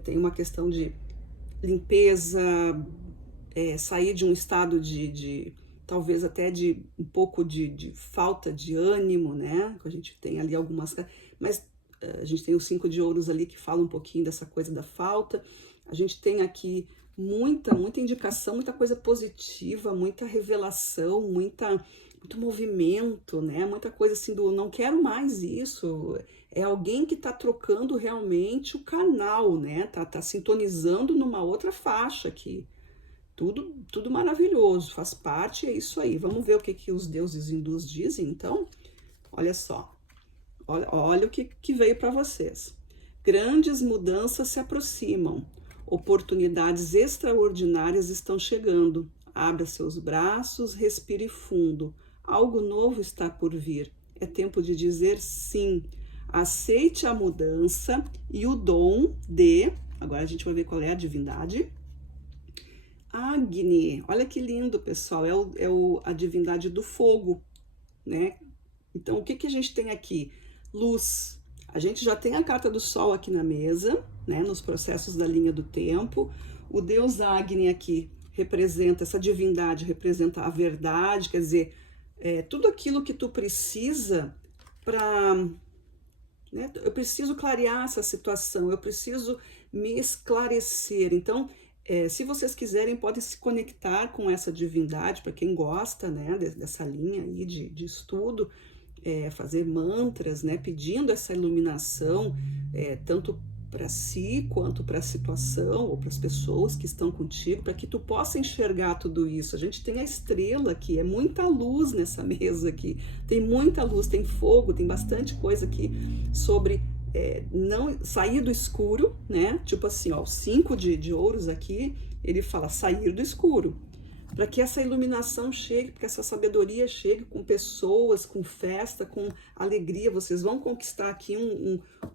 tem uma questão de limpeza, sair de um estado talvez até de um pouco de falta de ânimo, né? A gente tem ali algumas, mas a gente tem o 5 de ouros ali que fala um pouquinho dessa coisa da falta. A gente tem aqui muita indicação, muita coisa positiva, muita revelação, muito movimento, né? Muita coisa assim do não quero mais isso. É alguém que tá trocando realmente o canal, né? Tá sintonizando numa outra faixa aqui. Tudo maravilhoso, faz parte, é isso aí. Vamos ver o que os deuses hindus dizem, então? Olha só. Olha o que veio para vocês. Grandes mudanças se aproximam. Oportunidades extraordinárias estão chegando. Abra seus braços, respire fundo. Algo novo está por vir. É tempo de dizer sim. Aceite a mudança e o dom de... Agora a gente vai ver qual é a divindade. Agni. Olha que lindo, pessoal. A divindade do fogo, né? Então, o que a gente tem aqui? Luz. A gente já tem a carta do Sol aqui na mesa, né? Nos processos da linha do tempo. O deus Agni aqui representa, essa divindade representa a verdade, quer dizer, tudo aquilo que tu precisa para... Né? Eu preciso clarear essa situação, eu preciso me esclarecer. Então, se vocês quiserem, podem se conectar com essa divindade, para quem gosta, né, dessa linha aí de estudo, fazer mantras, né, pedindo essa iluminação, tanto para si, quanto para a situação, ou para as pessoas que estão contigo, para que tu possa enxergar tudo isso. A gente tem a estrela aqui, é muita luz nessa mesa aqui, tem muita luz, tem fogo, tem bastante coisa aqui sobre não sair do escuro, né? Tipo assim, ó, o 5 de ouros aqui, ele fala sair do escuro, para que essa iluminação chegue, para que essa sabedoria chegue com pessoas, com festa, com alegria. Vocês vão conquistar aqui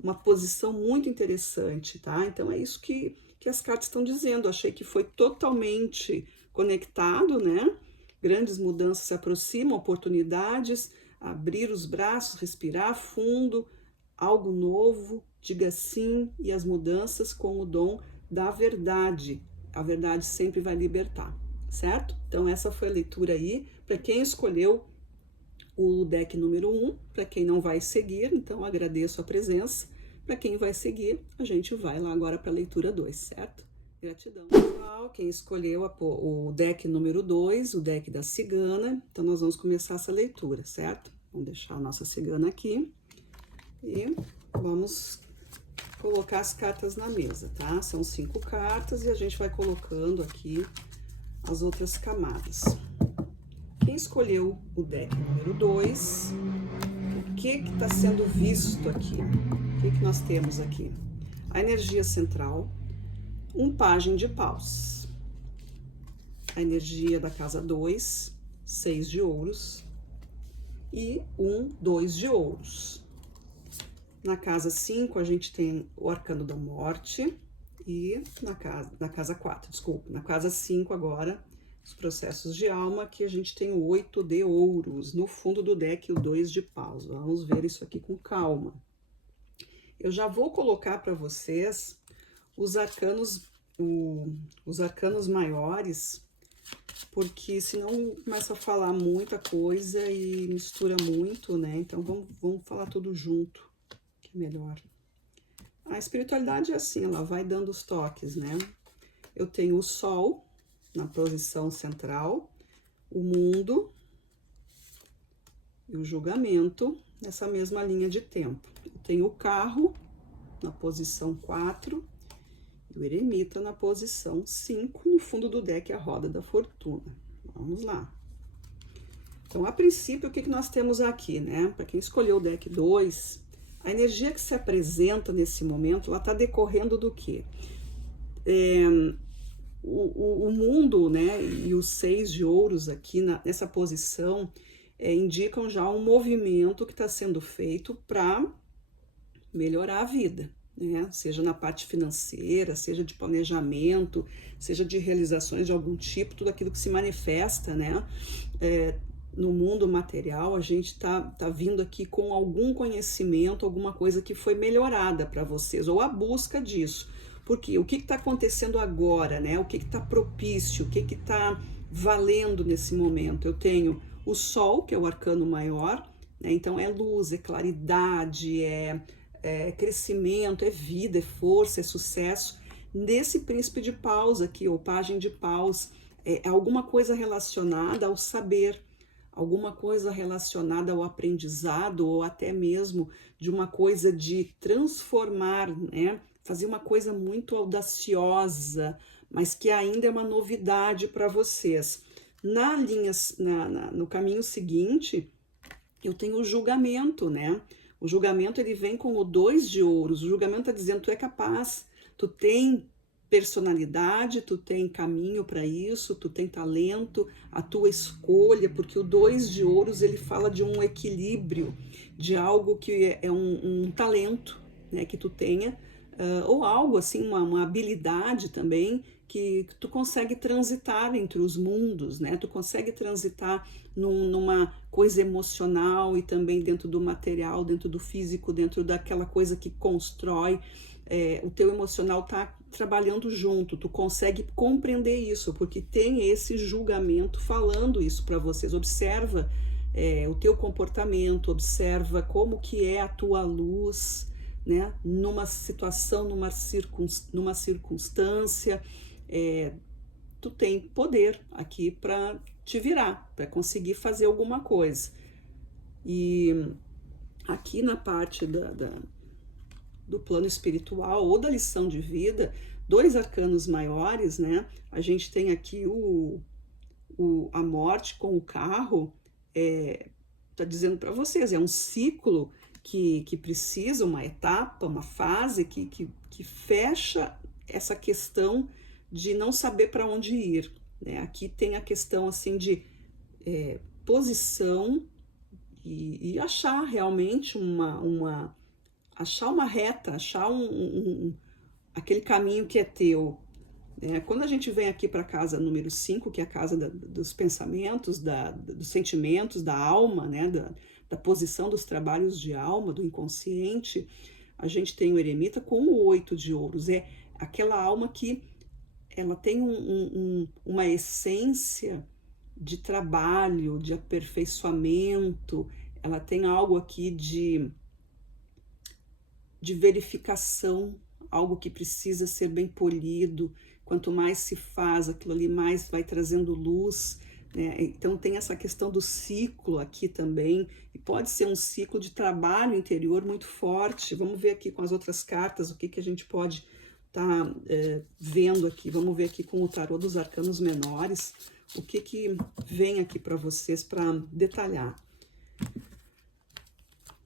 uma posição muito interessante, tá? Então é isso que as cartas estão dizendo. Achei que foi totalmente conectado, né? Grandes mudanças se aproximam, oportunidades, abrir os braços, respirar fundo, algo novo, diga sim, e as mudanças com o dom da verdade. A verdade sempre vai libertar, certo? Então essa foi a leitura aí, para quem escolheu o deck número 1, para quem não vai seguir, então agradeço a presença. Para quem vai seguir, a gente vai lá agora para a leitura 2, certo? Gratidão, pessoal. Quem escolheu o deck número 2, o deck da cigana. Então, nós vamos começar essa leitura, certo? Vamos deixar a nossa cigana aqui e vamos colocar as cartas na mesa, tá? São 5 cartas e a gente vai colocando aqui as outras camadas. Quem escolheu o deck número 2, o que está sendo visto aqui? O que nós temos aqui? A energia central, um pajem de paus. A energia da casa 2, 6 de ouros e 2 de ouros. Na casa 5, a gente tem o arcano da morte e na casa 4, desculpa. Na casa 5 agora, os processos de alma, que a gente tem o 8 de ouros. No fundo do deck, o 2 de paus. Vamos ver isso aqui com calma. Eu já vou colocar para vocês os arcanos maiores, porque senão começa a falar muita coisa e mistura muito, né? Então, vamos falar tudo junto, que é melhor. A espiritualidade é assim, ela vai dando os toques, né? Eu tenho o sol na posição central, o mundo e o julgamento nessa mesma linha de tempo. Eu tenho o carro na posição 4 e o eremita na posição 5, no fundo do deck a roda da fortuna. Vamos lá. Então, a princípio, o que nós temos aqui, né? Para quem escolheu o deck 2, a energia que se apresenta nesse momento, ela está decorrendo do quê? O mundo, né, e os 6 de ouros aqui nessa posição indicam já um movimento que está sendo feito para melhorar a vida, né? Seja na parte financeira, seja de planejamento, seja de realizações de algum tipo, tudo aquilo que se manifesta, né? No mundo material, a gente tá vindo aqui com algum conhecimento, alguma coisa que foi melhorada para vocês, ou a busca disso. Porque o que está acontecendo agora, né? O que está propício, o que está valendo nesse momento? Eu tenho o sol, que é o arcano maior, né? Então é luz, é claridade, é crescimento, é vida, é força, é sucesso. Nesse príncipe de paus aqui, ou pajem de paus, é alguma coisa relacionada ao saber, alguma coisa relacionada ao aprendizado, ou até mesmo de uma coisa de transformar, né? Fazer uma coisa muito audaciosa, mas que ainda é uma novidade para vocês. No caminho seguinte, eu tenho o julgamento, né? O julgamento, ele vem com o 2 de ouros. O julgamento está dizendo, tu é capaz, tu tem personalidade, tu tem caminho para isso, tu tem talento, a tua escolha, porque o 2 de ouros, ele fala de um equilíbrio, de algo que é um talento, né, que tu tenha, ou algo assim, uma habilidade também, que tu consegue transitar entre os mundos, né? Tu consegue transitar numa coisa emocional e também dentro do material, dentro do físico, dentro daquela coisa que constrói. O teu emocional tá trabalhando junto, tu consegue compreender isso, porque tem esse julgamento falando isso para vocês. Observa o teu comportamento, observa como que é a tua luz, né? Numa situação, numa circunstância, tu tem poder aqui para te virar, para conseguir fazer alguma coisa. E aqui na parte do plano espiritual ou da lição de vida, 2 arcanos maiores, né? A gente tem aqui a morte com o carro, tá dizendo para vocês, é um ciclo que precisa, uma etapa, uma fase que fecha essa questão de não saber para onde ir, né? Aqui tem a questão assim de posição e achar realmente achar uma reta, achar aquele caminho que é teu, né? Quando a gente vem aqui para a casa número 5, que é a casa dos pensamentos, dos sentimentos, da alma, né? Da posição dos trabalhos de alma, do inconsciente, a gente tem o eremita com o 8 de ouros. É aquela alma que ela tem uma essência de trabalho, de aperfeiçoamento, ela tem algo aqui de verificação, algo que precisa ser bem polido. Quanto mais se faz, aquilo ali mais vai trazendo luz, né? Então tem essa questão do ciclo aqui também, e pode ser um ciclo de trabalho interior muito forte. Vamos ver aqui com as outras cartas o que a gente pode estar vendo aqui. Vamos ver aqui com o tarô dos arcanos menores, o que vem aqui para vocês para detalhar.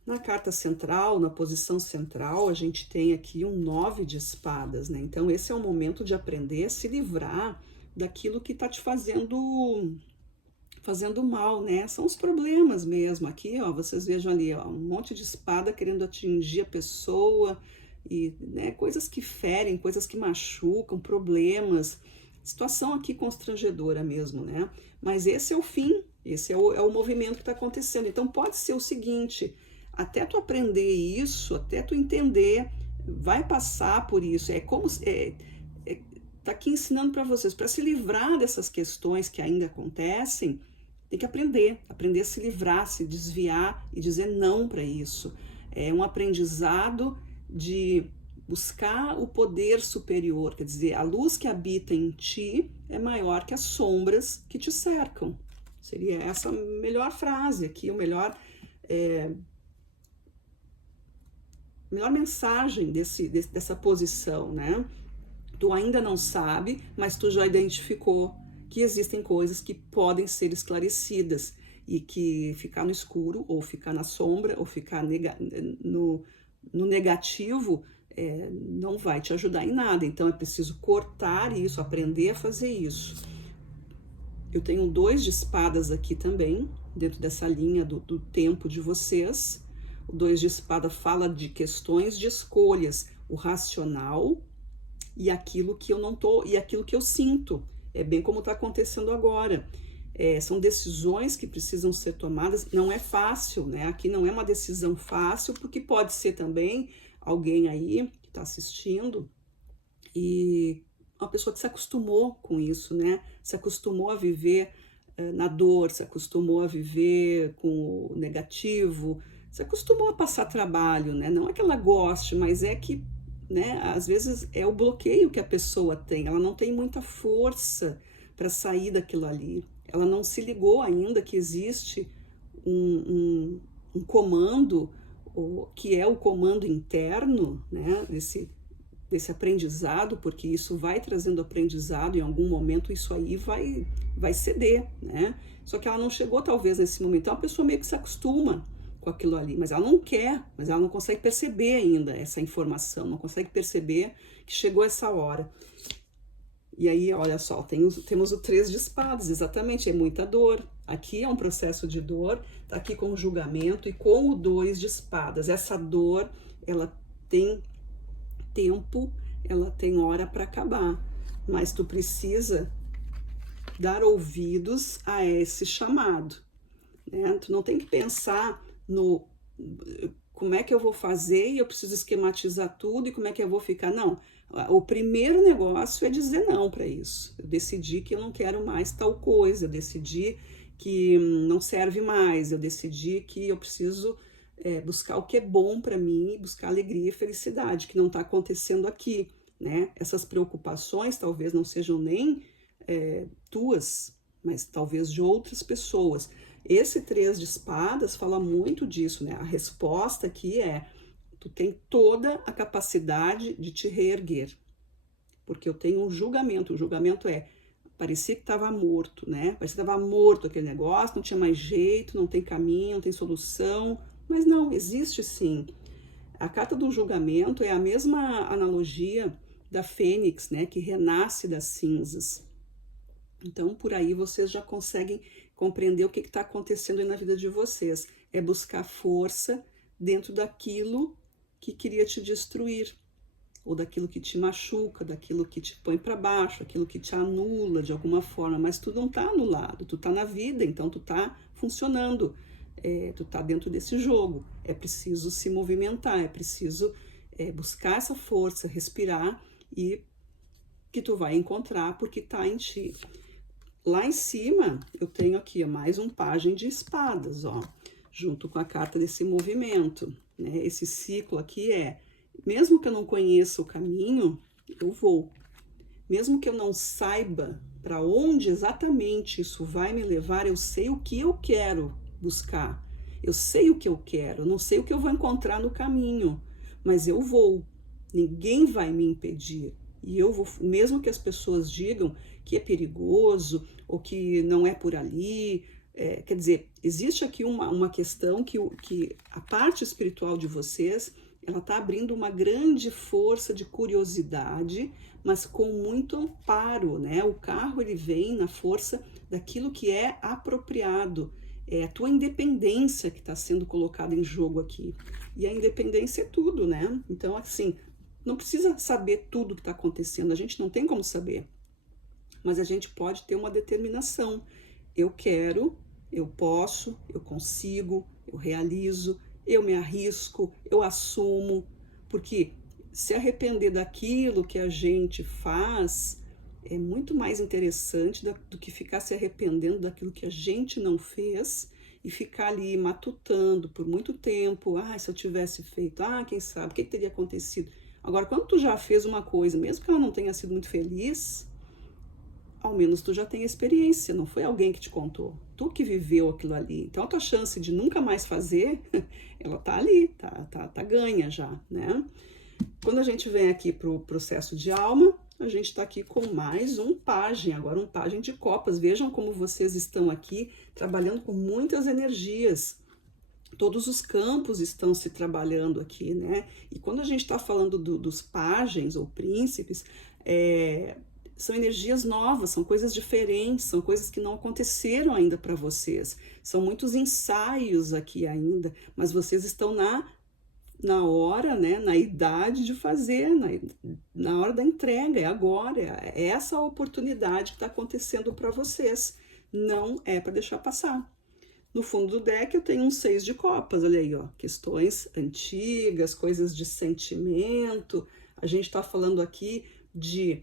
Na carta central, na posição central, a gente tem aqui um 9 de espadas, né? Então, esse é o momento de aprender a se livrar daquilo que tá te fazendo mal, né? São os problemas mesmo. Aqui, ó, vocês vejam ali, ó, um monte de espada querendo atingir a pessoa e, né, coisas que ferem, coisas que machucam, problemas. Situação aqui constrangedora mesmo, né? Mas esse é o fim, esse é o movimento que tá acontecendo. Então, pode ser o seguinte: até tu aprender isso, até tu entender, vai passar por isso. É como tá aqui ensinando para vocês, para se livrar dessas questões que ainda acontecem, tem que aprender a se livrar, se desviar e dizer não para isso. É um aprendizado de buscar o poder superior, quer dizer, a luz que habita em ti é maior que as sombras que te cercam. Seria essa a melhor frase aqui, o melhor mensagem dessa posição, né? Tu ainda não sabe, mas tu já identificou que existem coisas que podem ser esclarecidas e que ficar no escuro, ou ficar na sombra, ou ficar no negativo, não vai te ajudar em nada. Então é preciso cortar isso, aprender a fazer isso. Eu tenho 2 de espadas aqui também, dentro dessa linha do tempo de vocês. O 2 de espada fala de questões de escolhas, o racional e aquilo que eu não tô, e aquilo que eu sinto. É bem como está acontecendo agora. São decisões que precisam ser tomadas, não é fácil, né? Aqui não é uma decisão fácil, porque pode ser também alguém aí que está assistindo e uma pessoa que se acostumou com isso, né? Se acostumou a viver na dor, se acostumou a viver com o negativo, se acostumou a passar trabalho, né? Não é que ela goste, mas é que, né, às vezes é o bloqueio que a pessoa tem, ela não tem muita força para sair daquilo ali. Ela não se ligou ainda que existe um comando, que é o comando interno, né, desse aprendizado, porque isso vai trazendo aprendizado, em algum momento isso aí vai ceder, né? Só que ela não chegou talvez nesse momento. Então a pessoa meio que se acostuma com aquilo ali, mas ela não quer, mas ela não consegue perceber ainda essa informação, não consegue perceber que chegou essa hora. E aí, olha só, temos o 3 de espadas, exatamente, é muita dor. Aqui é um processo de dor, tá aqui com o julgamento e com o 2 de espadas. Essa dor, ela tem tempo, ela tem hora para acabar, mas tu precisa dar ouvidos a esse chamado, né? Tu não tem que pensar no como é que eu vou fazer e eu preciso esquematizar tudo e como é que eu vou ficar. Não, o primeiro negócio é dizer não para isso. Eu decidi que eu não quero mais tal coisa, eu decidi que não serve mais, eu decidi que eu preciso buscar o que é bom para mim, buscar alegria e felicidade, que não está acontecendo aqui, né? Essas preocupações talvez não sejam nem tuas, mas talvez de outras pessoas. Esse 3 de espadas fala muito disso, né? A resposta aqui tu tem toda a capacidade de te reerguer, porque eu tenho um julgamento. O julgamento parecia que estava morto, né? Parecia que estava morto aquele negócio, não tinha mais jeito, não tem caminho, não tem solução, mas não, existe sim. A carta do julgamento é a mesma analogia da fênix, né? Que renasce das cinzas. Então, por aí vocês já conseguem compreender o que está acontecendo aí na vida de vocês. É buscar força dentro daquilo que queria te destruir, ou daquilo que te machuca, daquilo que te põe para baixo, aquilo que te anula de alguma forma, mas tu não está anulado, tu está na vida, então tu está funcionando, tu está dentro desse jogo. É preciso se movimentar, é preciso buscar essa força, respirar, e que tu vai encontrar porque está em ti. Lá em cima, eu tenho aqui mais um pajem de espadas, ó, junto com a carta desse movimento, né? Esse ciclo aqui Mesmo que eu não conheça o caminho, eu vou. Mesmo que eu não saiba para onde exatamente isso vai me levar, eu sei o que eu quero buscar. Eu sei o que eu quero, eu não sei o que eu vou encontrar no caminho, mas eu vou. Ninguém vai me impedir. E eu vou, mesmo que as pessoas digam que é perigoso ou que não é por ali. Quer dizer, existe aqui uma questão que a parte espiritual de vocês, ela está abrindo uma grande força de curiosidade, mas com muito amparo, né? O carro, ele vem na força daquilo que é apropriado. É a tua independência que está sendo colocada em jogo aqui. E a independência é tudo, né? Então, assim, não precisa saber tudo o que está acontecendo, a gente não tem como saber. Mas a gente pode ter uma determinação. Eu quero, eu posso, eu consigo, eu realizo, eu me arrisco, eu assumo. Porque se arrepender daquilo que a gente faz é muito mais interessante do que ficar se arrependendo daquilo que a gente não fez e ficar ali matutando por muito tempo. Ah, se eu tivesse feito, quem sabe, o que teria acontecido? Agora, quando tu já fez uma coisa, mesmo que ela não tenha sido muito feliz, ao menos tu já tem experiência, não foi alguém que te contou, tu que viveu aquilo ali. Então a tua chance de nunca mais fazer, ela tá ali, tá ganha já, né? Quando a gente vem aqui pro processo de alma, a gente está aqui com mais um pajem, agora um pajem de copas. Vejam como vocês estão aqui trabalhando com muitas energias. Todos os campos estão se trabalhando aqui, né? E quando a gente está falando dos pajens ou príncipes, são energias novas, são coisas diferentes, são coisas que não aconteceram ainda para vocês. São muitos ensaios aqui ainda, mas vocês estão na hora, né, na idade de fazer, na hora da entrega, é agora, é essa a oportunidade que está acontecendo para vocês. Não é para deixar passar. No fundo do deck eu tenho um 6 de copas, olha aí, ó, questões antigas, coisas de sentimento. A gente está falando aqui de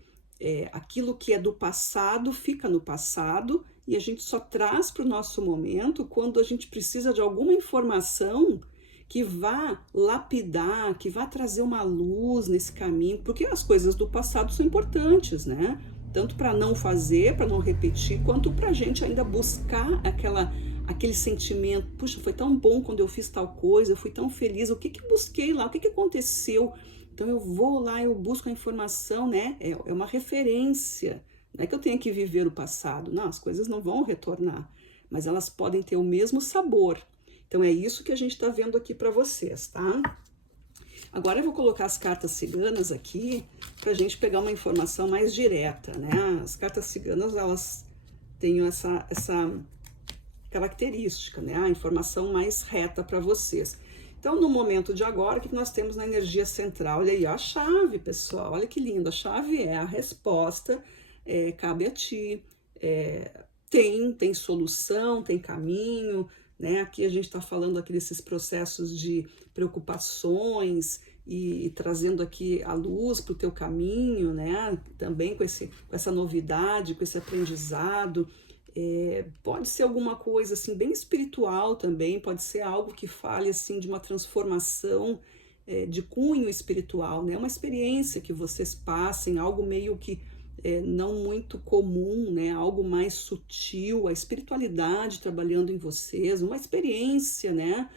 aquilo que é do passado fica no passado e a gente só traz para o nosso momento quando a gente precisa de alguma informação que vá lapidar, que vá trazer uma luz nesse caminho, porque as coisas do passado são importantes, né? Tanto para não fazer, para não repetir, quanto para a gente ainda buscar aquele sentimento, puxa, foi tão bom quando eu fiz tal coisa, eu fui tão feliz, o que eu busquei lá, o que aconteceu? Então eu vou lá, eu busco a informação, né? É uma referência. Não é que eu tenha que viver o passado, não, as coisas não vão retornar, mas elas podem ter o mesmo sabor. Então é isso que a gente está vendo aqui para vocês, tá? Agora eu vou colocar as cartas ciganas aqui para a gente pegar uma informação mais direta, né? As cartas ciganas, elas têm essa característica, né? A informação mais reta para vocês. Então, no momento de agora, o que nós temos na energia central? Olha aí, ó, a chave, pessoal, olha que lindo. A chave é a resposta, cabe a ti, tem solução, tem caminho, né? Aqui a gente está falando aqui desses processos de preocupações e trazendo aqui a luz para o teu caminho, né? Também com essa novidade, com esse aprendizado. Pode ser alguma coisa assim bem espiritual também, pode ser algo que fale assim de uma transformação de cunho espiritual, né? Uma experiência que vocês passem, algo meio que não muito comum, né? Algo mais sutil, a espiritualidade trabalhando em vocês, uma experiência, né?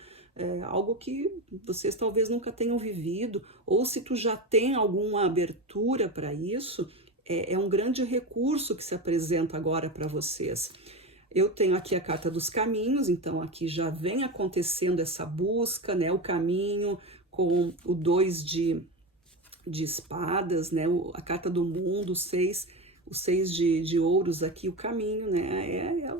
Algo que vocês talvez nunca tenham vivido, ou se tu já tem alguma abertura para isso, é um grande recurso que se apresenta agora para vocês. Eu tenho aqui a carta dos caminhos, então aqui já vem acontecendo essa busca, né? O caminho com o 2 de espadas, né? A carta do mundo, o 6 de ouros aqui, o caminho, né?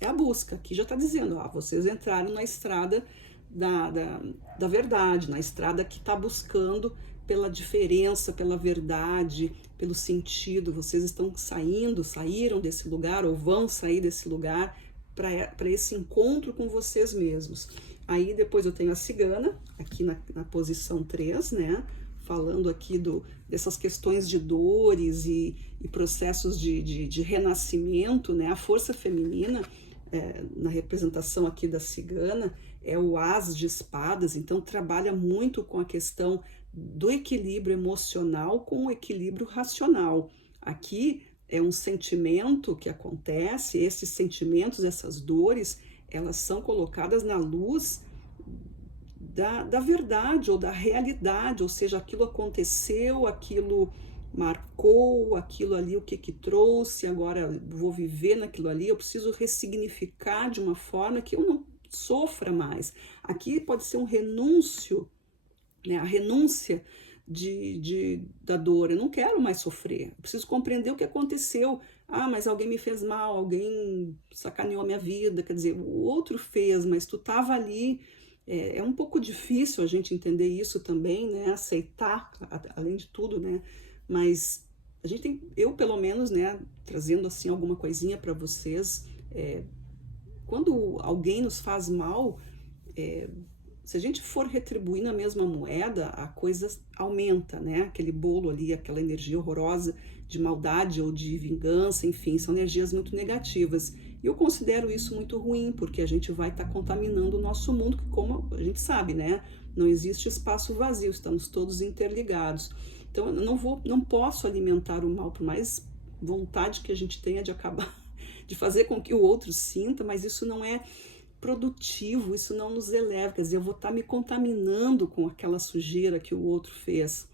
É a busca. Aqui já está dizendo, ó, vocês entraram na estrada da verdade, na estrada que está buscando pela diferença, pela verdade, pelo sentido. Vocês estão saíram desse lugar ou vão sair desse lugar para esse encontro com vocês mesmos. Aí depois eu tenho a cigana, aqui na posição 3, né? Falando aqui dessas questões de dores e processos de renascimento, né? A força feminina, na representação aqui da cigana, é o as de espadas, então trabalha muito com a questão do equilíbrio emocional com o equilíbrio racional. Aqui é um sentimento que acontece, esses sentimentos, essas dores, elas são colocadas na luz da verdade ou da realidade, ou seja, aquilo aconteceu, aquilo marcou, aquilo ali, o que trouxe, agora vou viver naquilo ali, eu preciso ressignificar de uma forma que eu não sofra mais. Aqui pode ser um renúncio, né? A renúncia da dor. Eu não quero mais sofrer, eu preciso compreender o que aconteceu. Ah, mas alguém me fez mal, alguém sacaneou a minha vida, quer dizer, o outro fez, mas tu estava ali. É um pouco difícil a gente entender isso também, né? Aceitar, além de tudo, né? Mas a gente tem, eu pelo menos, né, trazendo assim alguma coisinha para vocês, quando alguém nos faz mal, se a gente for retribuir na mesma moeda, a coisa aumenta, né? Aquele bolo ali, aquela energia horrorosa de maldade ou de vingança, enfim, são energias muito negativas. E eu considero isso muito ruim, porque a gente vai estar contaminando o nosso mundo, que como a gente sabe, né? Não existe espaço vazio, estamos todos interligados. Então eu não posso alimentar o mal, por mais vontade que a gente tenha de acabar, de fazer com que o outro sinta, mas isso não é produtivo, isso não nos eleva, quer dizer, eu vou estar me contaminando com aquela sujeira que o outro fez.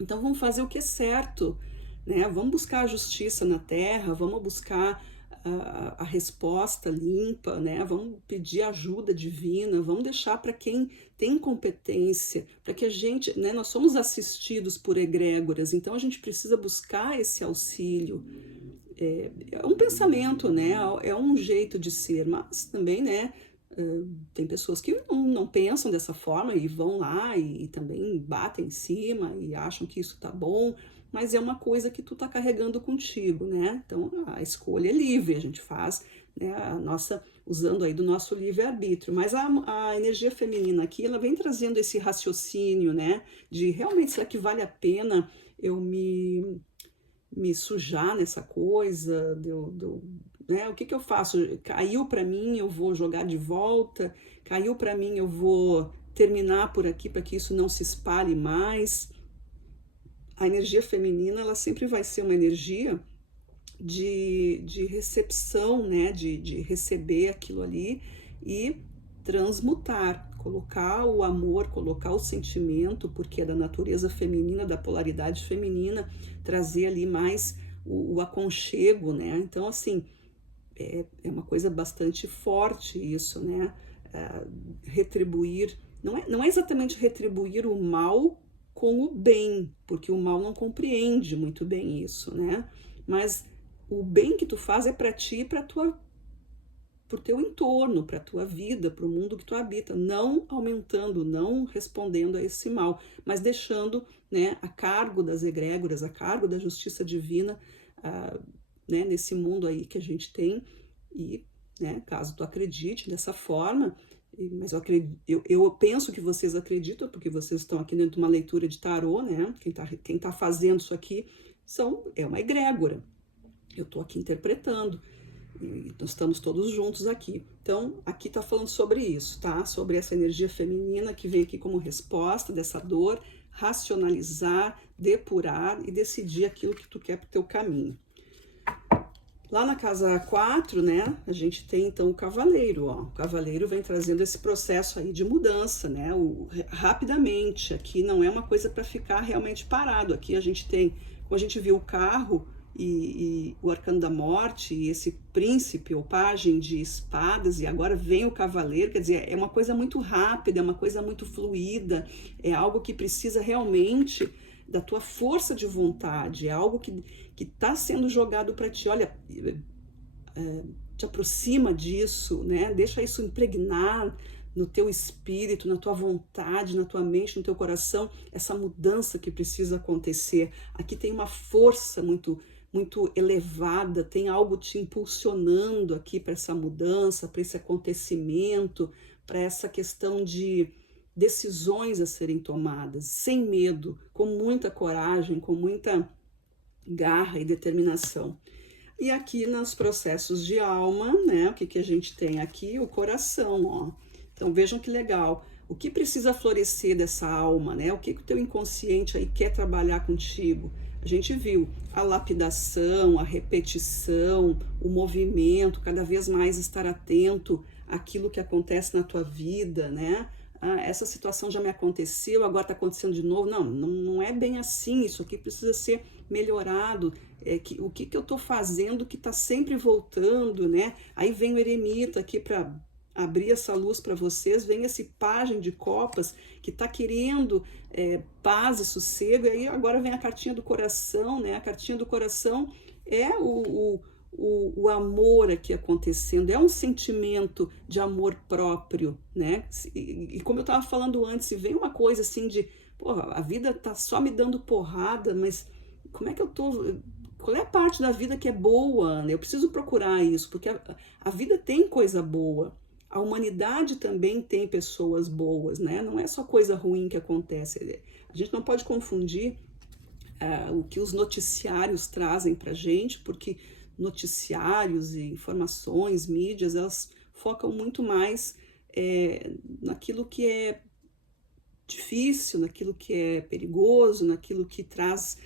Então vamos fazer o que é certo, né? Vamos buscar a justiça na terra, vamos buscar a resposta limpa, né? Vamos pedir ajuda divina, vamos deixar para quem tem competência, para que a gente, né? Nós somos assistidos por egrégoras, então a gente precisa buscar esse auxílio. É um pensamento, né? É um jeito de ser, mas também, né? Tem pessoas que não pensam dessa forma e vão lá e também batem em cima e acham que isso tá bom, mas é uma coisa que tu tá carregando contigo, né? Então a escolha é livre, a gente faz, né, a nossa, usando aí do nosso livre-arbítrio, mas a energia feminina aqui, ela vem trazendo esse raciocínio, né? De realmente, será que vale a pena eu me sujar nessa coisa, né? O que eu faço? Caiu para mim, eu vou jogar de volta, caiu para mim, eu vou terminar por aqui para que isso não se espalhe mais. A energia feminina, ela sempre vai ser uma energia de recepção, né? De receber aquilo ali e transmutar, colocar o amor, colocar o sentimento, porque é da natureza feminina, da polaridade feminina, trazer ali mais o aconchego, né? Então, assim, é uma coisa bastante forte isso, né? Retribuir, não é exatamente retribuir o mal com o bem, porque o mal não compreende muito bem isso, né? Mas o bem que tu faz é para ti e para o teu entorno, para a tua vida, para o mundo que tu habita, não aumentando, não respondendo a esse mal, mas deixando, né, a cargo das egrégoras, a cargo da justiça divina, né, nesse mundo aí que a gente tem. E, né, caso tu acredite dessa forma, mas eu penso que vocês acreditam, porque vocês estão aqui dentro de uma leitura de tarô, né? Quem tá fazendo isso aqui é uma egrégora. Eu estou aqui interpretando. E nós estamos todos juntos aqui. Então, aqui está falando sobre isso, tá? Sobre essa energia feminina que vem aqui como resposta dessa dor, racionalizar, depurar e decidir aquilo que tu quer para o teu caminho. Lá na casa 4, né, a gente tem então o cavaleiro, ó. O cavaleiro vem trazendo esse processo aí de mudança, né, rapidamente. Aqui não é uma coisa para ficar realmente parado. Aqui a gente tem, como a gente viu o carro e o arcano da morte, e esse príncipe ou pajem de espadas, e agora vem o cavaleiro, quer dizer, é uma coisa muito rápida, é uma coisa muito fluida, é algo que precisa realmente da tua força de vontade, é algo que está sendo jogado para ti. Olha, te aproxima disso, né? Deixa isso impregnar no teu espírito, na tua vontade, na tua mente, no teu coração, essa mudança que precisa acontecer. Aqui tem uma força muito elevada, tem algo te impulsionando aqui para essa mudança, para esse acontecimento, para essa questão de decisões a serem tomadas, sem medo, com muita coragem, com muita garra e determinação. E aqui nos processos de alma, né, o que a gente tem aqui? O coração, ó. Então vejam que legal, O que precisa florescer dessa alma, né? O que o teu inconsciente aí quer trabalhar contigo? A gente viu a lapidação, a repetição, o movimento, cada vez mais estar atento àquilo que acontece na tua vida, né? Ah, essa situação já me aconteceu, agora está acontecendo de novo. Não é bem assim, isso aqui precisa ser melhorado. O que eu estou fazendo que está sempre voltando, né? Aí vem o eremita aqui para abrir essa luz para vocês, vem esse pajem de copas que está querendo paz e sossego, e aí agora vem a cartinha do coração, né? A cartinha do coração é o amor aqui acontecendo, é um sentimento de amor próprio, né? E como eu estava falando antes, se vem uma coisa assim de, porra, a vida tá só me dando porrada, mas como é que eu tô... Qual é a parte da vida que é boa, Ana? Eu preciso procurar isso, porque a vida tem coisa boa. A humanidade também tem pessoas boas, né? Não é só coisa ruim que acontece. A gente não pode confundir o que os noticiários trazem para a gente, porque noticiários e informações, mídias, elas focam muito mais naquilo que é difícil, naquilo que é perigoso, naquilo que traz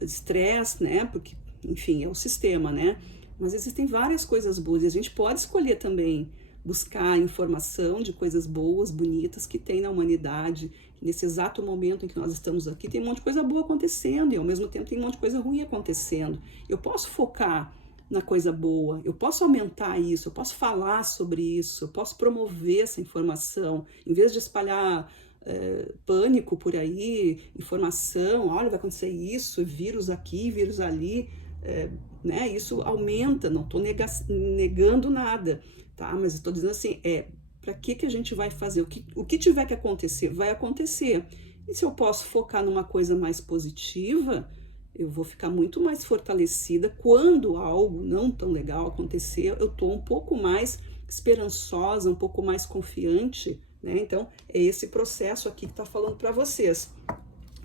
estresse, né? Porque, enfim, é o sistema, né? Mas existem várias coisas boas e a gente pode escolher também buscar informação de coisas boas, bonitas que tem na humanidade. Nesse exato momento em que nós estamos aqui, tem um monte de coisa boa acontecendo e ao mesmo tempo tem um monte de coisa ruim acontecendo. Eu posso focar na coisa boa, eu posso aumentar isso, eu posso falar sobre isso, eu posso promover essa informação, em vez de espalhar pânico por aí, informação, olha, vai acontecer isso, vírus aqui, vírus ali, né? Isso aumenta, não estou negando nada, tá? Mas estou dizendo assim, para que a gente vai fazer? O que tiver que acontecer, vai acontecer. E se eu posso focar numa coisa mais positiva, eu vou ficar muito mais fortalecida. Quando algo não tão legal acontecer, eu estou um pouco mais esperançosa, um pouco mais confiante, né? Então, é esse processo aqui que está falando para vocês.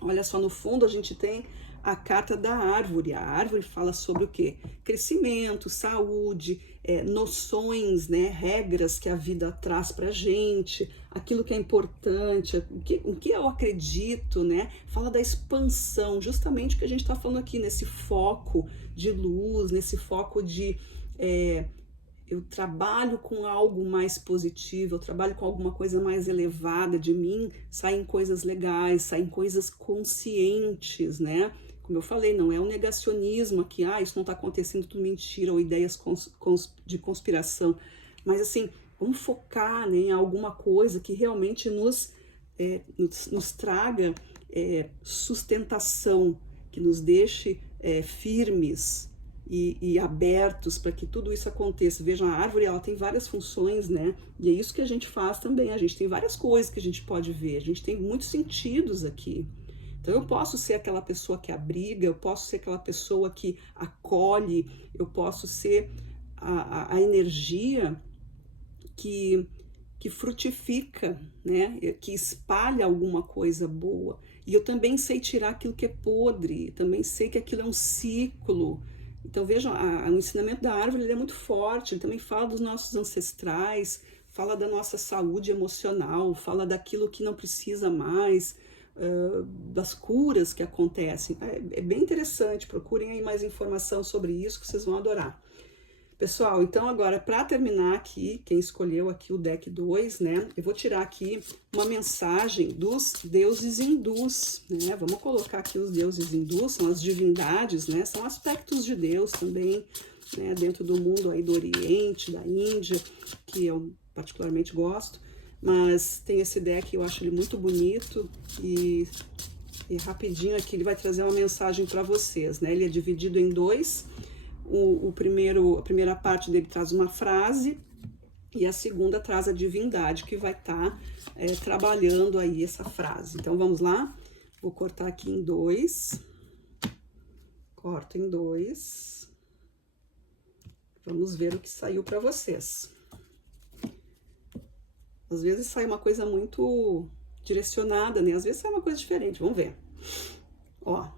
Olha só, no fundo a gente tem a carta da árvore. A árvore fala sobre o quê? Crescimento, saúde, noções, né? Regras que a vida traz pra gente, aquilo que é importante, o que eu acredito, né? Fala da expansão, justamente o que a gente está falando aqui, nesse foco de luz, nesse foco de... eu trabalho com algo mais positivo, eu trabalho com alguma coisa mais elevada de mim, saem coisas legais, saem coisas conscientes, né? Como eu falei, não é um negacionismo aqui, isso não está acontecendo, tudo mentira, ou ideias de conspiração, mas assim, vamos focar, né, em alguma coisa que realmente nos traga sustentação, que nos deixe firmes, e abertos para que tudo isso aconteça. Vejam, a árvore, ela tem várias funções, né? E é isso que a gente faz também. A gente tem várias coisas que a gente pode ver. A gente tem muitos sentidos aqui. Então, eu posso ser aquela pessoa que abriga, eu posso ser aquela pessoa que acolhe, eu posso ser a energia que frutifica, né? Que espalha alguma coisa boa. E eu também sei tirar aquilo que é podre, também sei que aquilo é um ciclo. Então vejam, o ensinamento da árvore ele é muito forte, ele também fala dos nossos ancestrais, fala da nossa saúde emocional, fala daquilo que não precisa mais, das curas que acontecem. É bem interessante, procurem aí mais informação sobre isso que vocês vão adorar. Pessoal, então agora para terminar aqui, quem escolheu aqui o deck 2, né, eu vou tirar aqui uma mensagem dos deuses hindus, né, vamos colocar aqui os deuses hindus, são as divindades, né, são aspectos de Deus também, né, dentro do mundo aí do Oriente, da Índia, que eu particularmente gosto, mas tem esse deck, eu acho ele muito bonito e rapidinho aqui ele vai trazer uma mensagem para vocês, né, ele é dividido em dois. A primeira parte dele traz uma frase e a segunda traz a divindade que vai estar trabalhando aí essa frase. Então, vamos lá? Vou cortar aqui em dois. Corto em dois. Vamos ver o que saiu para vocês. Às vezes sai uma coisa muito direcionada, né? Às vezes sai uma coisa diferente. Vamos ver. Ó.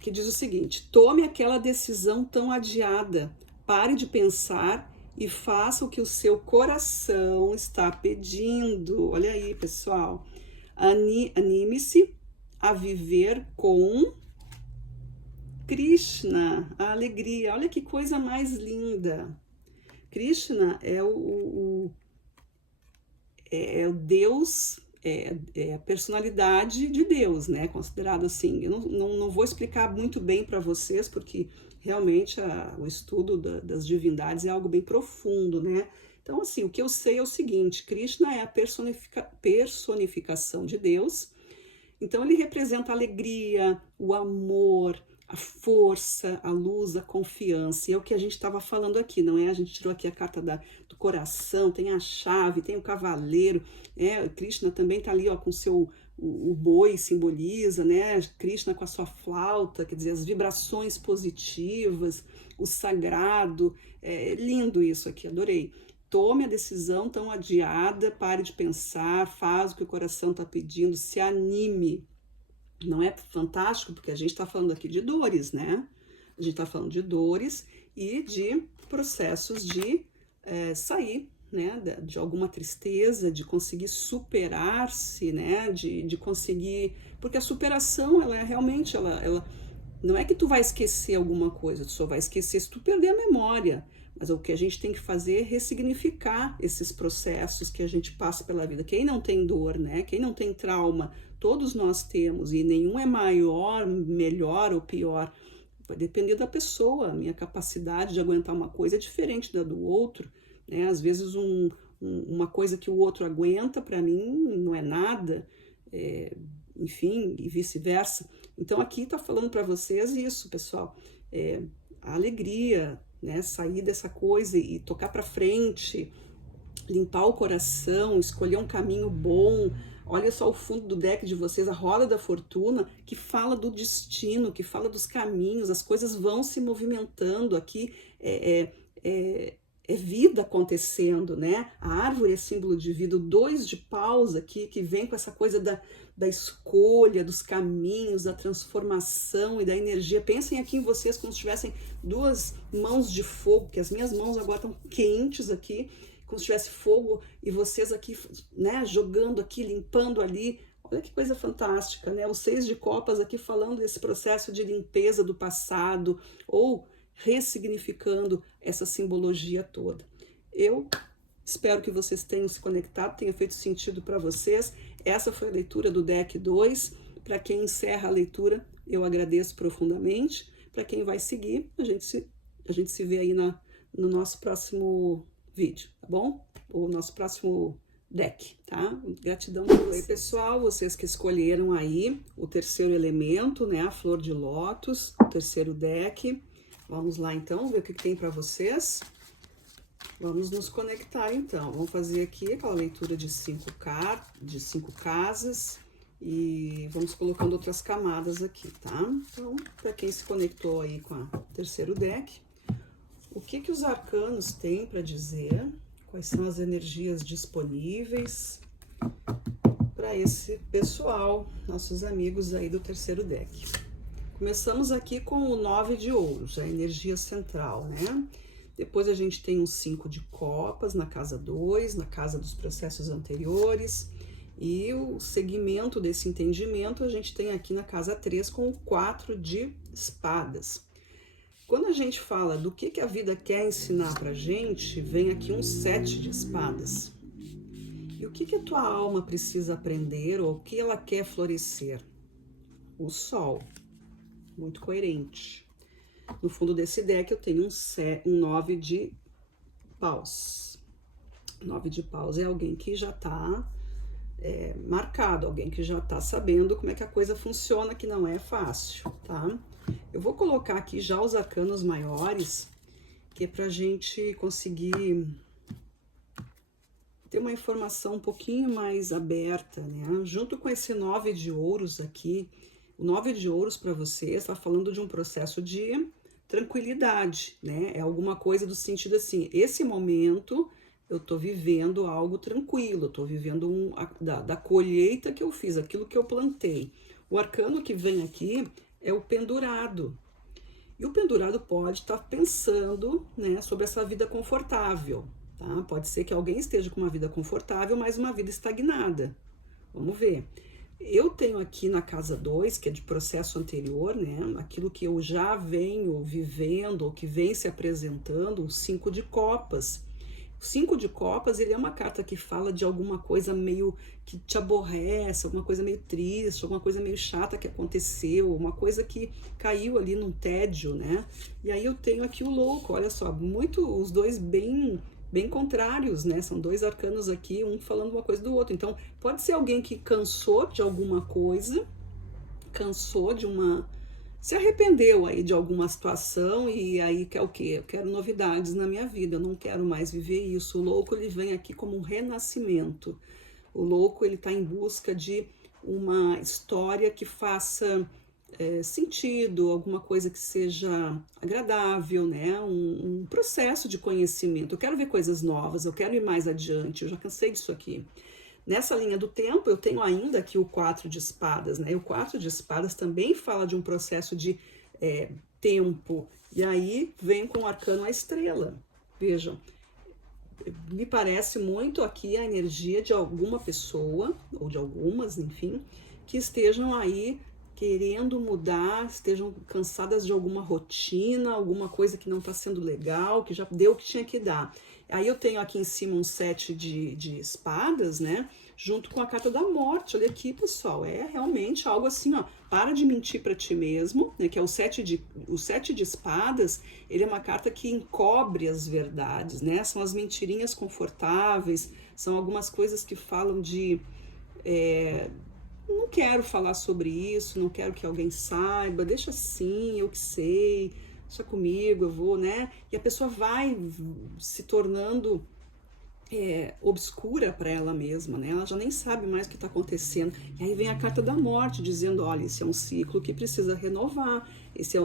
Que diz o seguinte: tome aquela decisão tão adiada, pare de pensar e faça o que o seu coração está pedindo. Olha aí, pessoal. Anime-se a viver com Krishna, a alegria. Olha que coisa mais linda. Krishna é o Deus, é a personalidade de Deus, né? Considerado assim. Eu não vou explicar muito bem para vocês, porque realmente o estudo das divindades é algo bem profundo, né? Então, assim, o que eu sei é o seguinte: Krishna é a personificação de Deus. Então, ele representa a alegria, o amor, a força, a luz, a confiança. E é o que a gente estava falando aqui, não é? A gente tirou aqui a carta do coração, tem a chave, tem o cavaleiro. Krishna também está ali, ó, com o boi simboliza, né? Krishna com a sua flauta, quer dizer, as vibrações positivas, o sagrado. É lindo isso aqui, adorei. Tome a decisão tão adiada, pare de pensar, faz o que o coração está pedindo, se anime. Não é fantástico? Porque a gente está falando aqui de dores, né? A gente está falando de dores e de processos de sair, né? De alguma tristeza, de conseguir superar-se, né? De conseguir... Porque a superação, ela é realmente... ela não é que tu vai esquecer alguma coisa, tu só vai esquecer se tu perder a memória. Mas o que a gente tem que fazer é ressignificar esses processos que a gente passa pela vida. Quem não tem dor, né? Quem não tem trauma, todos nós temos, e nenhum é maior, melhor ou pior. Vai depender da pessoa. A minha capacidade de aguentar uma coisa é diferente da do outro, né? Às vezes uma coisa que o outro aguenta, para mim, não é nada, enfim, e vice-versa. Então, aqui está falando para vocês isso, pessoal. A alegria, né? Sair dessa coisa e tocar para frente, limpar o coração, escolher um caminho bom. Olha só o fundo do deck de vocês, a roda da fortuna, que fala do destino, que fala dos caminhos, as coisas vão se movimentando aqui, é vida acontecendo, né? A árvore é símbolo de vida, o 2 de paus aqui, que vem com essa coisa da escolha, dos caminhos, da transformação e da energia. Pensem aqui em vocês como se tivessem 2 mãos de fogo, que as minhas mãos agora estão quentes aqui, como se tivesse fogo, e vocês aqui, né, jogando aqui, limpando ali. Olha que coisa fantástica, né? O 6 de copas aqui falando desse processo de limpeza do passado, ou ressignificando essa simbologia toda. Eu espero que vocês tenham se conectado, tenha feito sentido para vocês. Essa foi a leitura do deck 2. Para quem encerra a leitura, eu agradeço profundamente. Para quem vai seguir, a gente se vê aí no nosso próximo vídeo, tá bom? O nosso próximo deck, tá? Gratidão por vocês. Oi, pessoal, vocês que escolheram aí o terceiro elemento, né? A flor de lótus, o terceiro deck. Vamos lá, então, ver o que tem para vocês. Vamos nos conectar, então. Vamos fazer aqui aquela leitura de 5 casas e vamos colocando outras camadas aqui, tá? Então, para quem se conectou aí com o terceiro deck, o que os arcanos têm para dizer? Quais são as energias disponíveis para esse pessoal, nossos amigos aí do terceiro deck? Começamos aqui com o 9 de ouros, a energia central, né? Depois a gente tem um 5 de copas na casa 2, na casa dos processos anteriores. E o segmento desse entendimento a gente tem aqui na casa 3 com o 4 de espadas. Quando a gente fala do que a vida quer ensinar pra gente, vem aqui um 7 de espadas. E o que a tua alma precisa aprender ou o que ela quer florescer? O sol. Muito coerente. No fundo desse deck eu tenho um 9 de paus. 9 de paus é alguém que já está marcado, alguém que já está sabendo como é que a coisa funciona, que não é fácil, tá? Eu vou colocar aqui já os arcanos maiores, que é pra gente conseguir ter uma informação um pouquinho mais aberta, né? Junto com esse 9 de ouros aqui, o 9 de ouros para você está falando de um processo de tranquilidade, né? É alguma coisa do sentido assim, esse momento eu tô vivendo algo tranquilo, eu tô vivendo da colheita que eu fiz, aquilo que eu plantei. O arcano que vem aqui é o pendurado. E o pendurado pode estar pensando, né, sobre essa vida confortável, tá? Pode ser que alguém esteja com uma vida confortável, mas uma vida estagnada. Vamos ver. Eu tenho aqui na casa 2, que é de processo anterior, né? Aquilo que eu já venho vivendo, ou que vem se apresentando, o 5 de copas. O 5 de copas, ele é uma carta que fala de alguma coisa meio que te aborrece, alguma coisa meio triste, alguma coisa meio chata que aconteceu, uma coisa que caiu ali num tédio, né? E aí eu tenho aqui o louco, olha só, os dois bem contrários, né? São dois arcanos aqui, um falando uma coisa do outro. Então, pode ser alguém que cansou de alguma coisa, cansou de uma... se arrependeu aí de alguma situação e aí quer o quê? Eu quero novidades na minha vida, eu não quero mais viver isso. O louco, ele vem aqui como um renascimento. O louco, ele está em busca de uma história que faça sentido, alguma coisa que seja agradável, né? Um processo de conhecimento. Eu quero ver coisas novas, eu quero ir mais adiante, eu já cansei disso aqui. Nessa linha do tempo, eu tenho ainda aqui o 4 de espadas, né? O 4 de espadas também fala de um processo de tempo. E aí vem com o arcano a estrela. Vejam, me parece muito aqui a energia de alguma pessoa, ou de algumas, enfim, que estejam aí querendo mudar, estejam cansadas de alguma rotina, alguma coisa que não está sendo legal, que já deu o que tinha que dar. Aí eu tenho aqui em cima um 7 de espadas, né? Junto com a carta da morte. Olha aqui, pessoal, é realmente algo assim, ó. Para de mentir para ti mesmo, né? Que é o 7 de espadas. Ele é uma carta que encobre as verdades, né? São as mentirinhas confortáveis, são algumas coisas que falam de... não quero falar sobre isso, não quero que alguém saiba, deixa assim, eu que sei, deixa comigo, eu vou, né? E a pessoa vai se tornando obscura para ela mesma, né? Ela já nem sabe mais o que está acontecendo. E aí vem a carta da morte dizendo, olha, esse é um ciclo que precisa renovar,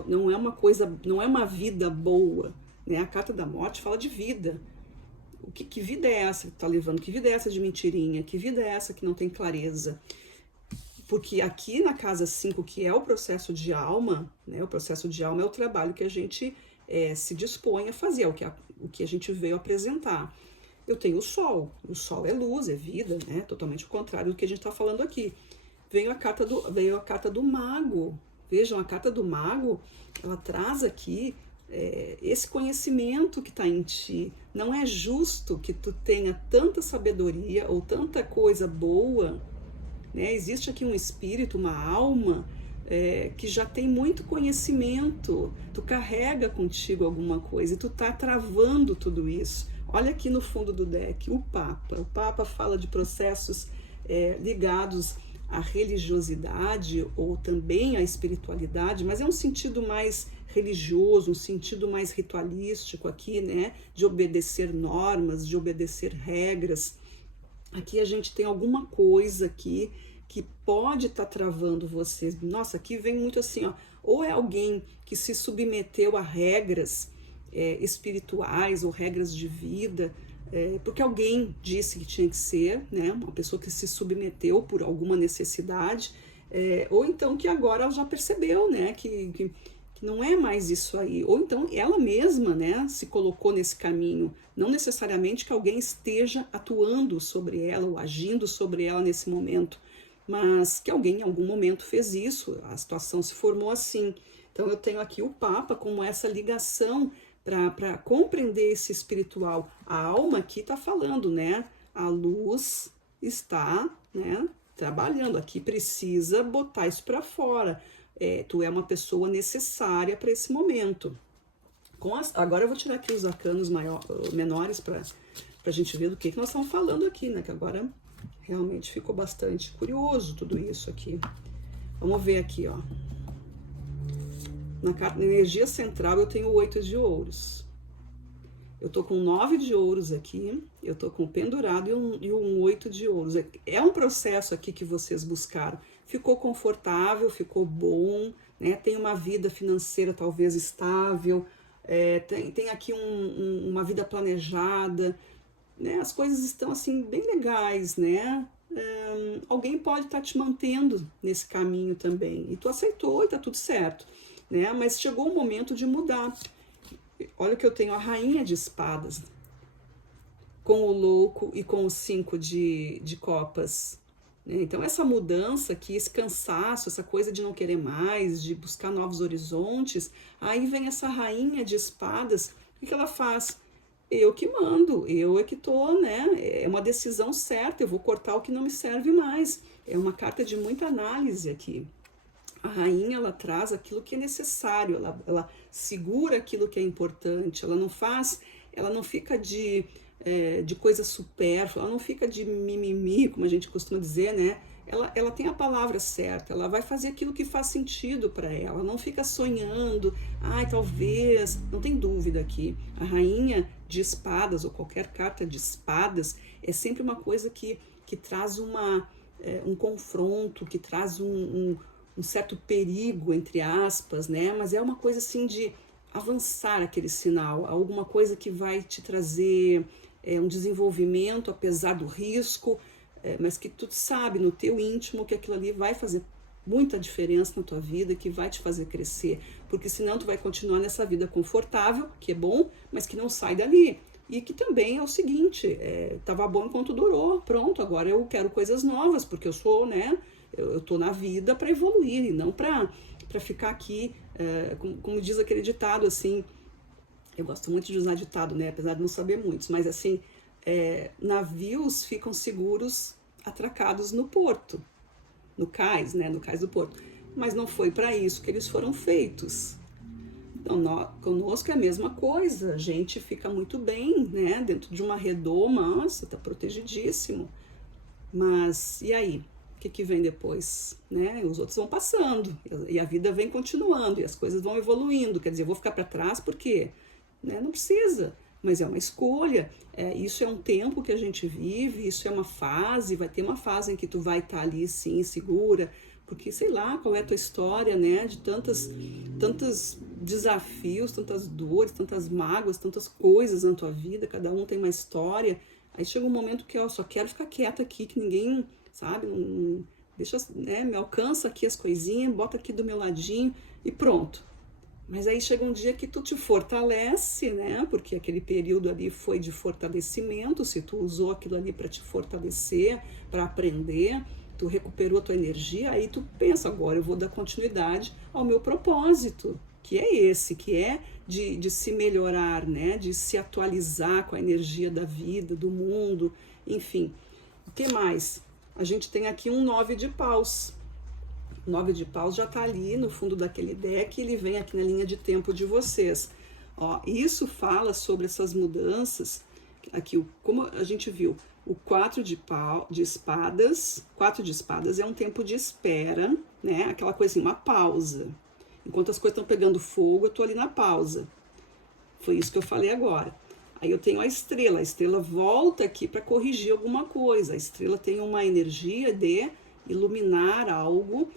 não é uma coisa, não é uma vida boa, né? A carta da morte fala de vida. Que vida é essa que está levando? Que vida é essa de mentirinha? Que vida é essa que não tem clareza? Porque aqui na casa 5, que é o processo de alma, né? O processo de alma é o trabalho que a gente se dispõe a fazer, o que a gente veio apresentar. Eu tenho o sol é luz, é vida, né? Totalmente o contrário do que a gente está falando aqui. Veio a carta do mago. Vejam, a carta do mago, ela traz aqui esse conhecimento que está em ti. Não é justo que tu tenha tanta sabedoria ou tanta coisa boa, né? Existe aqui um espírito, uma alma que já tem muito conhecimento. Tu carrega contigo alguma coisa e tu tá travando tudo isso. Olha aqui no fundo do deck, o Papa. O Papa fala de processos ligados à religiosidade ou também à espiritualidade, mas é um sentido mais religioso, um sentido mais ritualístico aqui, né? De obedecer normas, de obedecer regras. Aqui a gente tem alguma coisa aqui que pode estar travando vocês. Nossa, aqui vem muito assim, ó. Ou é alguém que se submeteu a regras espirituais ou regras de vida, porque alguém disse que tinha que ser, né? Uma pessoa que se submeteu por alguma necessidade, ou então que agora ela já percebeu, né? Que não é mais isso aí, ou então ela mesma, né, se colocou nesse caminho, não necessariamente que alguém esteja atuando sobre ela ou agindo sobre ela nesse momento, mas que alguém em algum momento fez isso, a situação se formou assim. Então eu tenho aqui o Papa como essa ligação para compreender esse espiritual. A alma aqui está falando, né, a luz está, né, trabalhando, aqui precisa botar isso para fora. Tu é uma pessoa necessária para esse momento. Agora eu vou tirar aqui os arcanos menores para a gente ver do que nós estamos falando aqui, né? Que agora realmente ficou bastante curioso tudo isso aqui. Vamos ver aqui, ó. Na energia central eu tenho 8 de ouros. Eu tô com 9 de ouros aqui, eu tô com pendurado e um 8 de ouros. É um processo aqui que vocês buscaram. Ficou confortável, ficou bom, né? Tem uma vida financeira talvez estável, tem aqui uma vida planejada, né? As coisas estão assim bem legais, né? Alguém pode estar te mantendo nesse caminho também. E tu aceitou e tá tudo certo. né? Mas chegou o momento de mudar. Olha que eu tenho a rainha de espadas, com o louco e com o 5 de copas. Então essa mudança aqui, esse cansaço, essa coisa de não querer mais, de buscar novos horizontes, aí vem essa rainha de espadas, o que ela faz? Eu que mando, eu é que tô, né? É uma decisão certa, eu vou cortar o que não me serve mais. É uma carta de muita análise aqui. A rainha, ela traz aquilo que é necessário, ela segura aquilo que é importante, ela não fica de coisa supérflua, ela não fica de mimimi, como a gente costuma dizer, né? Ela tem a palavra certa, ela vai fazer aquilo que faz sentido para ela, não fica sonhando, ai, talvez, não tem dúvida aqui. A rainha de espadas, ou qualquer carta de espadas, é sempre uma coisa que traz um confronto, que traz um certo perigo, entre aspas, né? Mas é uma coisa assim de avançar aquele sinal, alguma coisa que vai te trazer um desenvolvimento, apesar do risco, mas que tu sabe no teu íntimo que aquilo ali vai fazer muita diferença na tua vida, que vai te fazer crescer, porque senão tu vai continuar nessa vida confortável, que é bom, mas que não sai dali. E que também é o seguinte, tava bom enquanto durou, pronto, agora eu quero coisas novas, porque eu sou, né, eu tô na vida para evoluir e não para ficar aqui, como diz aquele ditado, assim, eu gosto muito de usar ditado, né, apesar de não saber muitos, mas assim, navios ficam seguros atracados no porto, no cais, né, no cais do porto, mas não foi para isso que eles foram feitos. Então, conosco é a mesma coisa, a gente fica muito bem, né, dentro de uma redoma, nossa, tá protegidíssimo, mas e aí? O que vem depois, né? Os outros vão passando e a vida vem continuando e as coisas vão evoluindo. Quer dizer, eu vou ficar para trás porque, né? Não precisa, mas é uma escolha. Isso é um tempo que a gente vive, isso é uma fase. Vai ter uma fase em que tu vai estar ali, sim, segura, porque sei lá qual é a tua história, né? De tantos desafios, tantas dores, tantas mágoas, tantas coisas na tua vida. Cada um tem uma história. Aí chega um momento que eu só quero ficar quieta aqui, que ninguém, sabe, não, deixa, né, me alcança aqui as coisinhas, bota aqui do meu ladinho e pronto. Mas aí chega um dia que tu te fortalece, né, porque aquele período ali foi de fortalecimento, se tu usou aquilo ali para te fortalecer, para aprender, tu recuperou a tua energia, aí tu pensa, agora eu vou dar continuidade ao meu propósito, que é esse, que é de se melhorar, né, de se atualizar com a energia da vida, do mundo, enfim. O que mais? A gente tem aqui um 9 de paus. O 9 de paus já está ali no fundo daquele deck, ele vem aqui na linha de tempo de vocês. Ó, isso fala sobre essas mudanças. Aqui, como a gente viu, o 4 de espadas. 4 de espadas é um tempo de espera, né? Aquela coisa assim, uma pausa. Enquanto as coisas estão pegando fogo, eu estou ali na pausa. Foi isso que eu falei agora. Aí eu tenho a estrela volta aqui para corrigir alguma coisa. A estrela tem uma energia de iluminar algo,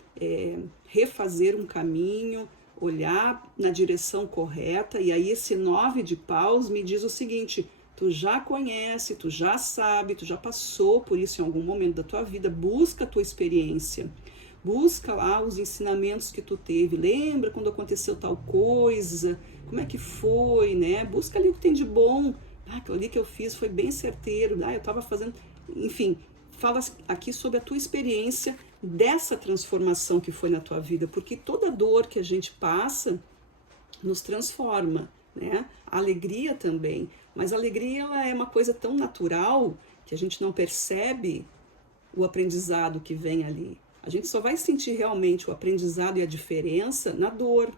refazer um caminho, olhar na direção correta. E aí esse 9 de paus me diz o seguinte, tu já conhece, tu já sabe, tu já passou por isso em algum momento da tua vida, busca a tua experiência. Busca lá os ensinamentos que tu teve, lembra quando aconteceu tal coisa, como é que foi, né? Busca ali o que tem de bom, aquilo ali que eu fiz foi bem certeiro, eu estava fazendo, enfim, fala aqui sobre a tua experiência dessa transformação que foi na tua vida, porque toda dor que a gente passa nos transforma, né? A alegria também, mas a alegria ela é uma coisa tão natural que a gente não percebe o aprendizado que vem ali. A gente só vai sentir realmente o aprendizado e a diferença na dor.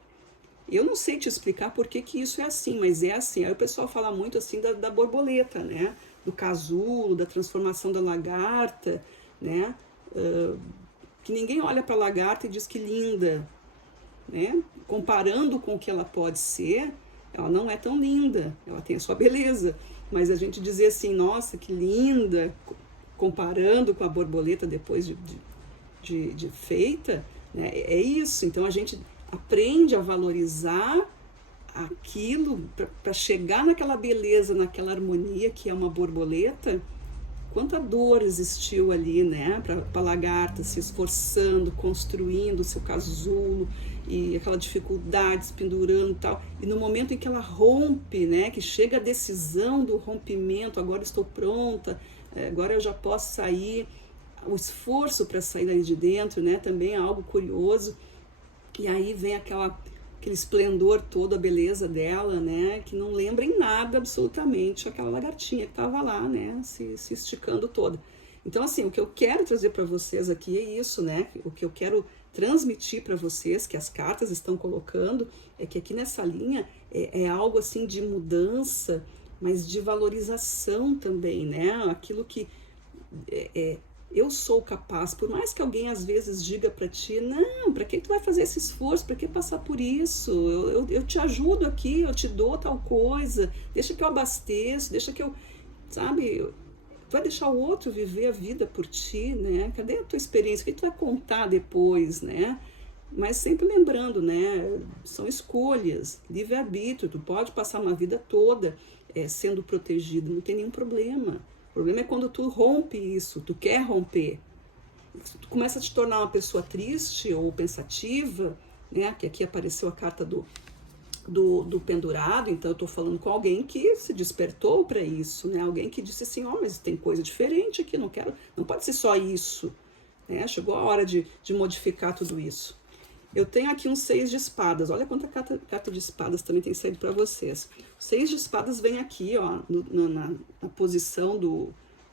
Eu não sei te explicar por que isso é assim, mas é assim. Aí o pessoal fala muito assim da borboleta, né? Do casulo, da transformação da lagarta, né? Que ninguém olha para a lagarta e diz que linda, né? Comparando com o que ela pode ser, ela não é tão linda, ela tem a sua beleza. Mas a gente dizer assim, nossa, que linda, comparando com a borboleta depois de feita, né? É isso. Então a gente aprende a valorizar aquilo para chegar naquela beleza, naquela harmonia que é uma borboleta. Quanta dor existiu ali, né? Para a lagarta se esforçando, construindo o seu casulo e aquela dificuldade, se pendurando e tal. E no momento em que ela rompe, né, que chega a decisão do rompimento, agora estou pronta, agora eu já posso sair, o esforço para sair daí de dentro, né, também é algo curioso. E aí vem aquele esplendor todo, a beleza dela, né, que não lembra em nada absolutamente aquela lagartinha que estava lá, né, se esticando toda. Então, assim, o que eu quero trazer para vocês aqui é isso, né, o que eu quero transmitir para vocês, que as cartas estão colocando, é que aqui nessa linha é algo assim de mudança, mas de valorização também, né, aquilo que eu sou capaz, por mais que alguém às vezes diga para ti, não, para que tu vai fazer esse esforço, para que passar por isso, eu te ajudo aqui, eu te dou tal coisa, deixa que eu abasteço, deixa que eu, sabe, tu vai deixar o outro viver a vida por ti, né, cadê a tua experiência, o que tu vai contar depois, né, mas sempre lembrando, né, são escolhas, livre-arbítrio, tu pode passar uma vida toda sendo protegido, não tem nenhum problema. O problema é quando tu rompe isso, tu quer romper. Tu começa a te tornar uma pessoa triste ou pensativa, né? Que aqui apareceu a carta do pendurado, então eu tô falando com alguém que se despertou para isso, né? Alguém que disse assim, mas tem coisa diferente aqui, não pode ser só isso, né? Chegou a hora de modificar tudo isso. Eu tenho aqui um 6 de espadas, olha quanta carta de espadas também tem saído para vocês. O 6 de espadas vem aqui, ó, na posição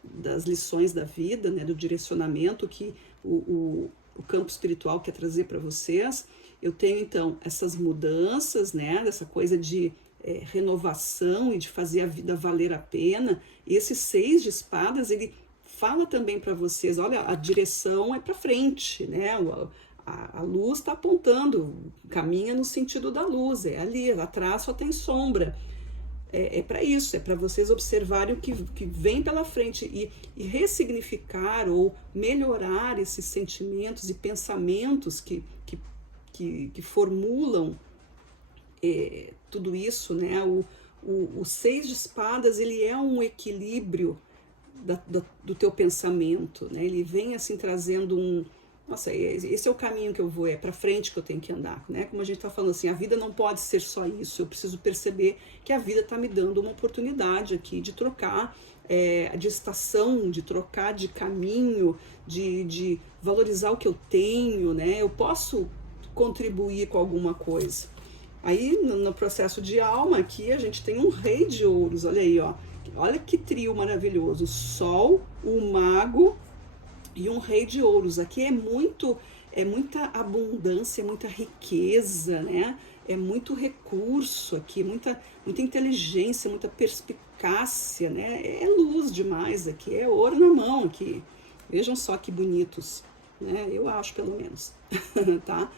das lições da vida, né, do direcionamento que o campo espiritual quer trazer para vocês. Eu tenho, então, essas mudanças, né, dessa coisa de renovação e de fazer a vida valer a pena. E esse 6 de espadas, ele fala também para vocês, olha, a direção é para frente, né, a luz está apontando, caminha no sentido da luz, é ali, atrás só tem sombra. É para isso, é para vocês observarem o que vem pela frente e ressignificar ou melhorar esses sentimentos e pensamentos que formulam tudo isso, né? O 6 de espadas, ele é um equilíbrio do teu pensamento, né? Ele vem assim trazendo nossa, esse é o caminho que eu vou, é para frente que eu tenho que andar, né? Como a gente está falando assim, a vida não pode ser só isso, eu preciso perceber que a vida está me dando uma oportunidade aqui de trocar de estação, de trocar de caminho, de valorizar o que eu tenho, né? Eu posso contribuir com alguma coisa. Aí, no processo de alma, aqui a gente tem um rei de ouros, olha aí, ó. Olha que trio maravilhoso, o Sol, o Mago e um rei de ouros. Aqui é muita abundância, muita riqueza, né? É muito recurso aqui, muita inteligência, muita perspicácia, né? É luz demais aqui, é ouro na mão aqui. Vejam só que bonitos, né? Eu acho, pelo menos, tá?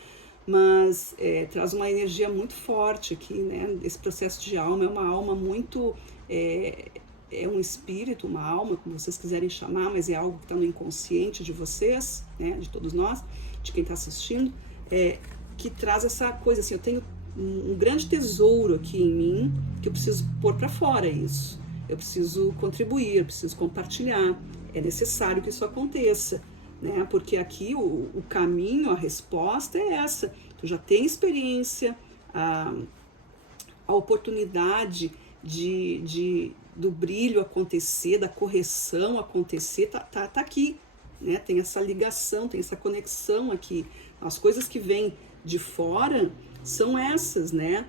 Mas traz uma energia muito forte aqui, né? Esse processo de alma é uma alma muito... é um espírito, uma alma, como vocês quiserem chamar, mas é algo que está no inconsciente de vocês, né, de todos nós, de quem está assistindo, que traz essa coisa assim, eu tenho um grande tesouro aqui em mim, que eu preciso pôr para fora isso, eu preciso contribuir, eu preciso compartilhar, é necessário que isso aconteça, né, porque aqui o caminho, a resposta é essa, tu já tem experiência, a oportunidade do brilho acontecer, da correção acontecer, tá aqui, né? Tem essa ligação, tem essa conexão aqui. As coisas que vêm de fora são essas, né?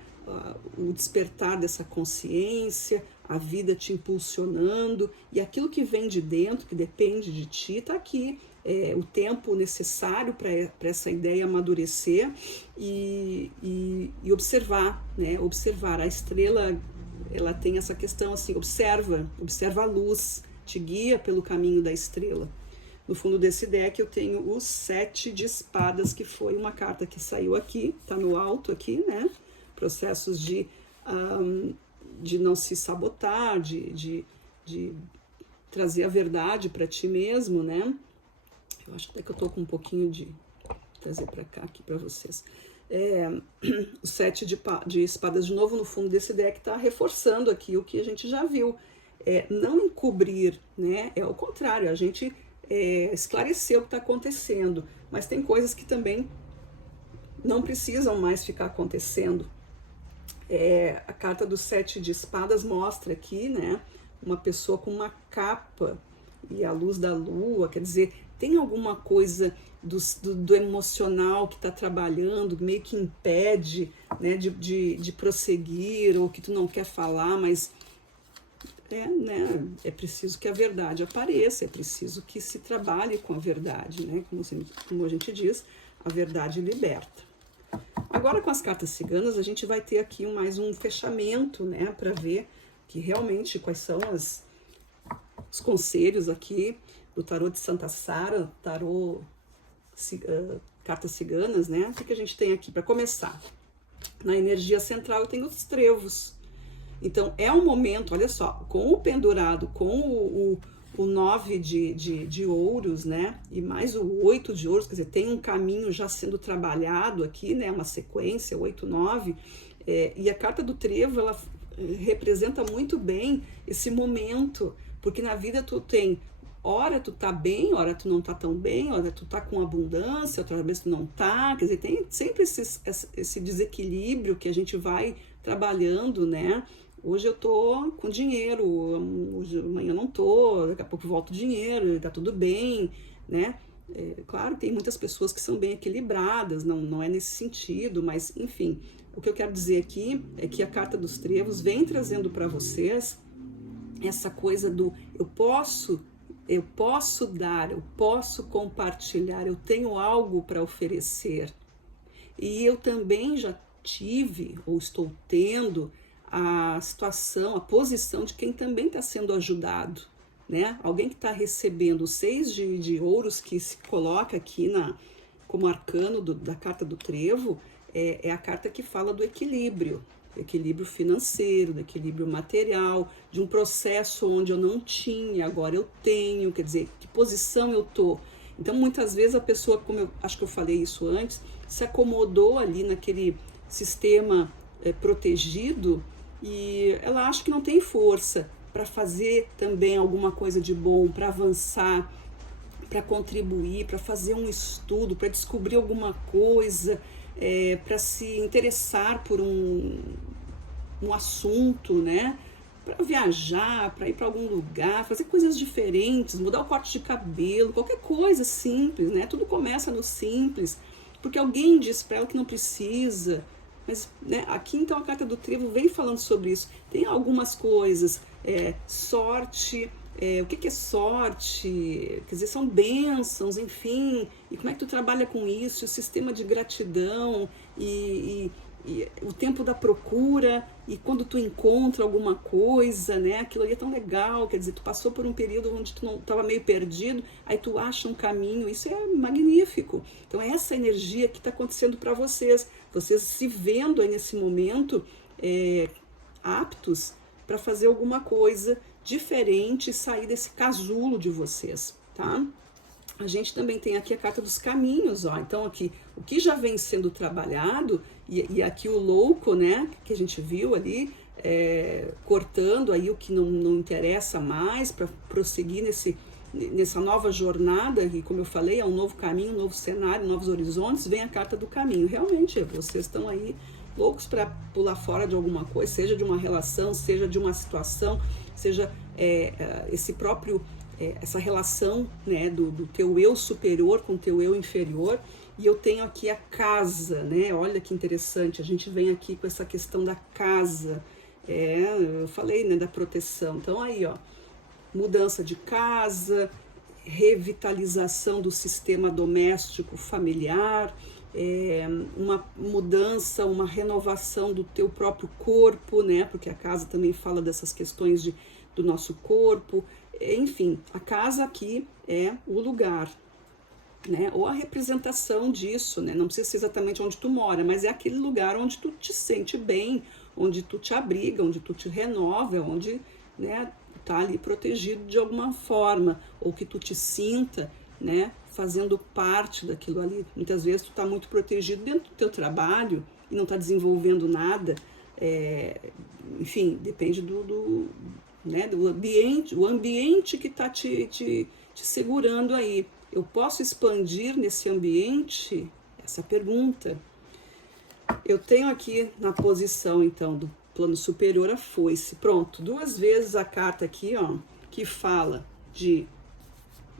O despertar dessa consciência, a vida te impulsionando, e aquilo que vem de dentro, que depende de ti, tá aqui. O tempo necessário para essa ideia amadurecer e observar, né? Observar a estrela. Ela tem essa questão assim, observa a luz, te guia pelo caminho da estrela. No fundo desse deck eu tenho o 7 de espadas, que foi uma carta que saiu aqui, tá no alto aqui, né? Processos de não se sabotar, de trazer a verdade para ti mesmo, né? Eu acho até que eu tô com um pouquinho de trazer para cá aqui para vocês. O 7 de espadas de novo no fundo desse deck está reforçando aqui o que a gente já viu. Não encobrir, né? É o contrário, a gente esclarecer o que está acontecendo, mas tem coisas que também não precisam mais ficar acontecendo. A carta do 7 de espadas mostra aqui, né, uma pessoa com uma capa e a luz da lua, quer dizer, tem alguma coisa do emocional que está trabalhando, meio que impede, né, de prosseguir, ou que tu não quer falar, mas é preciso que a verdade apareça, é preciso que se trabalhe com a verdade, né, como a gente diz, a verdade liberta. Agora, com as cartas ciganas, a gente vai ter aqui mais um fechamento, né, para ver que realmente quais são os conselhos aqui do tarô de Santa Sara, tarô cartas ciganas, né? O que a gente tem aqui para começar? Na energia central eu tenho os trevos. Então é um momento, olha só, com o pendurado, com o 9 de ouros, né? E mais o 8 de ouros, quer dizer, tem um caminho já sendo trabalhado aqui, né? Uma sequência, 8, 9. E a carta do trevo, ela representa muito bem esse momento, porque na vida tu tem, ora tu tá bem, ora tu não tá tão bem, ora tu tá com abundância, outra vez tu não tá, quer dizer, tem sempre esse desequilíbrio que a gente vai trabalhando, né? Hoje eu tô com dinheiro, hoje, amanhã eu não tô, daqui a pouco volta o dinheiro, tá tudo bem, né? Claro, tem muitas pessoas que são bem equilibradas, não é nesse sentido, mas enfim, o que eu quero dizer aqui é que a carta dos trevos vem trazendo para vocês essa coisa do eu posso dar, eu posso compartilhar, eu tenho algo para oferecer. E eu também já tive, ou estou tendo, a situação, a posição de quem também está sendo ajudado, né? Alguém que está recebendo os 6 de ouros que se coloca aqui como arcano da carta do trevo, é a carta que fala do equilíbrio financeiro, do equilíbrio material, de um processo onde eu não tinha, agora eu tenho, quer dizer, que posição eu tô. Então, muitas vezes a pessoa, como eu acho que eu falei isso antes, se acomodou ali naquele sistema protegido e ela acha que não tem força para fazer também alguma coisa de bom, para avançar, para contribuir, para fazer um estudo, para descobrir alguma coisa, para se interessar por um assunto, né? Para viajar, para ir para algum lugar, fazer coisas diferentes, mudar o corte de cabelo, qualquer coisa simples, né? Tudo começa no simples, porque alguém diz para ela que não precisa. Mas, né, aqui então a carta do trevo vem falando sobre isso. Tem algumas coisas, sorte, o que é sorte? Quer dizer, são bênçãos, enfim. E como é que tu trabalha com isso? O sistema de gratidão e o tempo da procura, e quando tu encontra alguma coisa, né, aquilo ali é tão legal, quer dizer, tu passou por um período onde tu não estava meio perdido, aí tu acha um caminho, isso é magnífico. Então essa energia que está acontecendo para vocês se vendo aí nesse momento aptos para fazer alguma coisa diferente e sair desse casulo de vocês, tá? A gente também tem aqui a carta dos caminhos, ó. Então aqui, o que já vem sendo trabalhado, e aqui o louco, né, que a gente viu ali, cortando aí o que não interessa mais, para prosseguir nessa nova jornada, que como eu falei, é um novo caminho, um novo cenário, novos horizontes, vem a carta do caminho. Realmente, vocês estão aí loucos para pular fora de alguma coisa, seja de uma relação, seja de uma situação, seja esse próprio... essa relação, né, do teu eu superior com o teu eu inferior. E eu tenho aqui a casa, né? Olha que interessante, a gente vem aqui com essa questão da casa. Eu falei, né, da proteção. Então aí, ó, mudança de casa, revitalização do sistema doméstico familiar, uma mudança, uma renovação do teu próprio corpo, né? Porque a casa também fala dessas questões do nosso corpo. Enfim, a casa aqui é o lugar, né? Ou a representação disso, né? Não precisa ser exatamente onde tu mora, mas é aquele lugar onde tu te sente bem, onde tu te abriga, onde tu te renova, onde, né, tá ali protegido de alguma forma, ou que tu te sinta, né, fazendo parte daquilo ali. Muitas vezes tu tá muito protegido dentro do teu trabalho e não tá desenvolvendo nada, enfim, depende né, do ambiente, o ambiente que está te segurando aí. Eu posso expandir nesse ambiente? Essa pergunta. Eu tenho aqui na posição, então, do plano superior a foice. Pronto, 2 vezes a carta aqui, ó, que fala de...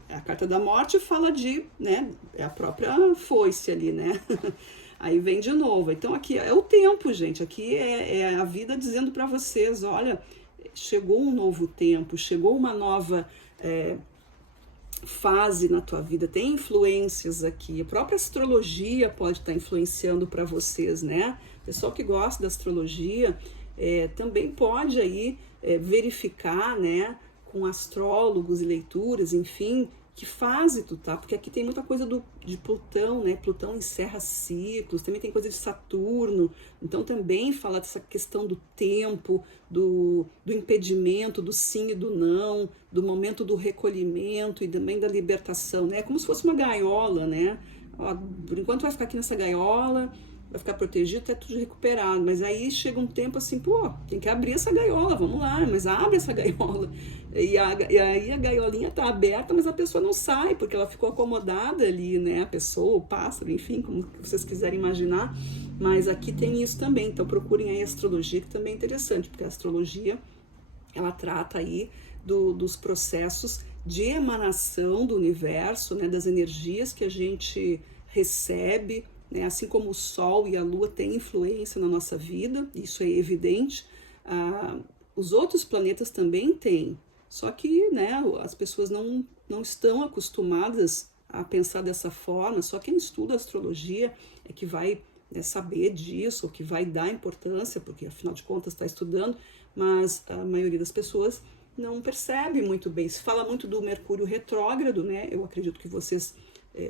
A carta da morte fala de, né, é a própria foice ali, né? Aí vem de novo. Então aqui é o tempo, gente. Aqui é a vida dizendo para vocês, olha, chegou um novo tempo, chegou uma nova fase na tua vida. Tem influências aqui. A própria astrologia pode estar influenciando para vocês, né? O pessoal que gosta da astrologia também pode aí verificar, né, com astrólogos e leituras, enfim, que fase tu tá, porque aqui tem muita coisa de Plutão, né? Plutão encerra ciclos, também tem coisa de Saturno, então também fala dessa questão do tempo, do impedimento, do sim e do não, do momento do recolhimento e também da libertação, né? Como se fosse uma gaiola, né? Ó, por enquanto vai ficar aqui nessa gaiola, vai ficar protegido até tudo recuperado, mas aí chega um tempo assim, pô, tem que abrir essa gaiola, vamos lá, mas abre essa gaiola, e aí a gaiolinha tá aberta, mas a pessoa não sai, porque ela ficou acomodada ali, né, a pessoa, o pássaro, enfim, como vocês quiserem imaginar, mas aqui tem isso também, então procurem aí a astrologia, que também é interessante, porque a astrologia, ela trata aí dos processos de emanação do universo, né, das energias que a gente recebe, né, assim como o Sol e a Lua têm influência na nossa vida, isso é evidente, os outros planetas também têm, só que, né, as pessoas não estão acostumadas a pensar dessa forma, só quem estuda astrologia é que vai, né, saber disso, ou que vai dar importância, porque afinal de contas está estudando, mas a maioria das pessoas não percebe muito bem. Se fala muito do Mercúrio retrógrado, né, eu acredito que vocês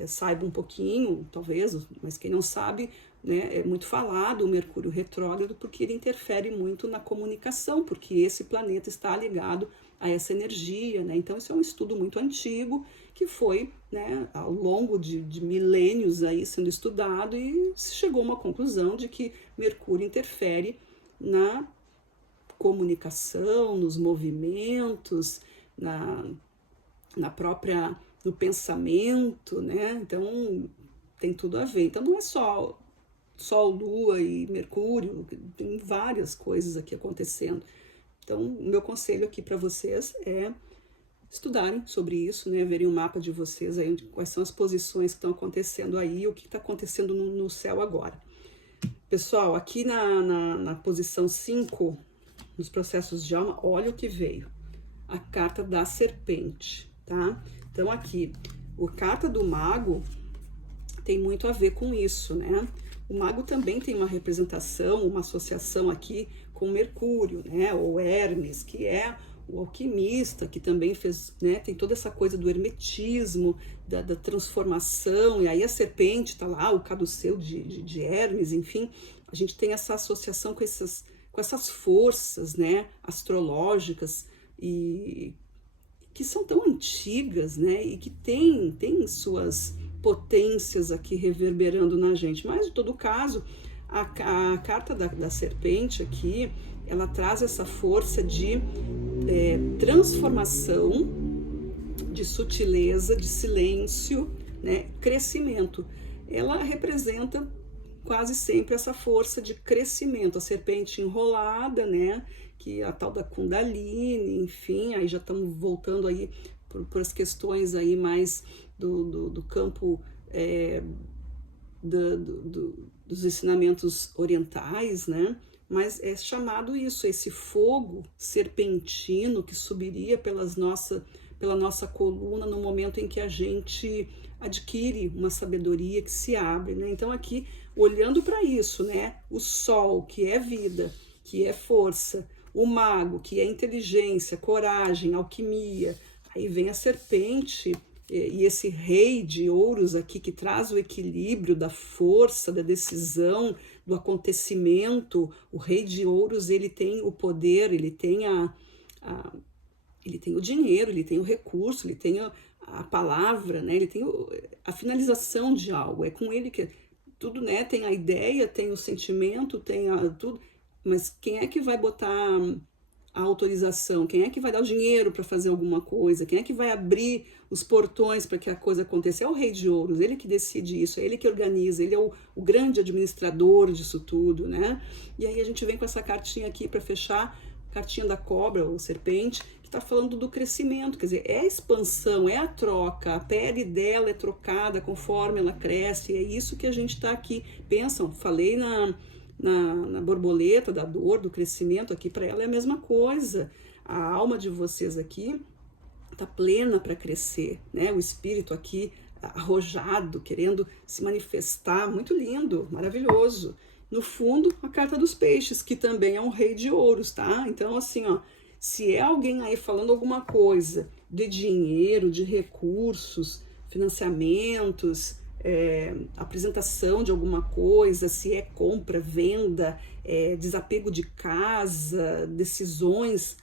saiba um pouquinho, talvez, mas quem não sabe, né, é muito falado o Mercúrio retrógrado porque ele interfere muito na comunicação, porque esse planeta está ligado a essa energia, né? Então isso é um estudo muito antigo que foi, né, ao longo de milênios aí sendo estudado e se chegou a uma conclusão de que Mercúrio interfere na comunicação, nos movimentos, na própria no pensamento, né? Então tem tudo a ver. Então não é só Sol, Lua e Mercúrio, tem várias coisas aqui acontecendo. Então o meu conselho aqui para vocês é estudarem sobre isso, né? Verem o mapa de vocês aí, quais são as posições que estão acontecendo aí, o que está acontecendo no céu agora. Pessoal, aqui na posição 5, nos processos de alma, olha o que veio. A carta da serpente, tá? Então aqui, a carta do mago tem muito a ver com isso, né? O mago também tem uma representação, uma associação aqui com Mercúrio, né? Ou Hermes, que é o alquimista, que também fez, né? Tem toda essa coisa do hermetismo, da transformação, e aí a serpente tá lá, o caduceu de Hermes, enfim. A gente tem essa associação com essas forças, né? Astrológicas e que são tão antigas, né, e que tem suas potências aqui reverberando na gente. Mas, em todo caso, a carta da serpente aqui, ela traz essa força de transformação, de sutileza, de silêncio, né, crescimento. Ela representa quase sempre essa força de crescimento, a serpente enrolada, né, que a tal da Kundalini, enfim, aí já estamos voltando aí por as questões aí mais do campo dos ensinamentos orientais, né, mas é chamado isso, esse fogo serpentino que subiria pela nossa coluna no momento em que a gente adquire uma sabedoria que se abre, né? Então aqui, olhando para isso, né, o sol, que é vida, que é força, o mago, que é inteligência, coragem, alquimia, aí vem a serpente e esse rei de ouros aqui que traz o equilíbrio da força, da decisão, do acontecimento. O rei de ouros, ele tem o poder, ele tem ele tem o dinheiro, ele tem o recurso, ele tem a palavra, né? Ele tem a finalização de algo, é com ele que tudo, né? Tem a ideia, tem o sentimento, tem tudo, mas quem é que vai botar a autorização? Quem é que vai dar o dinheiro para fazer alguma coisa? Quem é que vai abrir os portões para que a coisa aconteça? É o Rei de Ouros, ele que decide isso, é ele que organiza, ele é o grande administrador disso tudo, né? E aí a gente vem com essa cartinha aqui para fechar, cartinha da cobra ou serpente, que está falando do crescimento, quer dizer, é a expansão, é a troca, a pele dela é trocada conforme ela cresce, é isso que a gente está aqui. Pensam, falei na borboleta da dor, do crescimento, aqui para ela é a mesma coisa. A alma de vocês aqui está plena para crescer, né? O espírito aqui arrojado, querendo se manifestar, muito lindo, maravilhoso. No fundo, a carta dos peixes, que também é um rei de ouros, tá? Então, assim, ó, se é alguém aí falando alguma coisa de dinheiro, de recursos, financiamentos, apresentação de alguma coisa, se é compra, venda, desapego de casa, decisões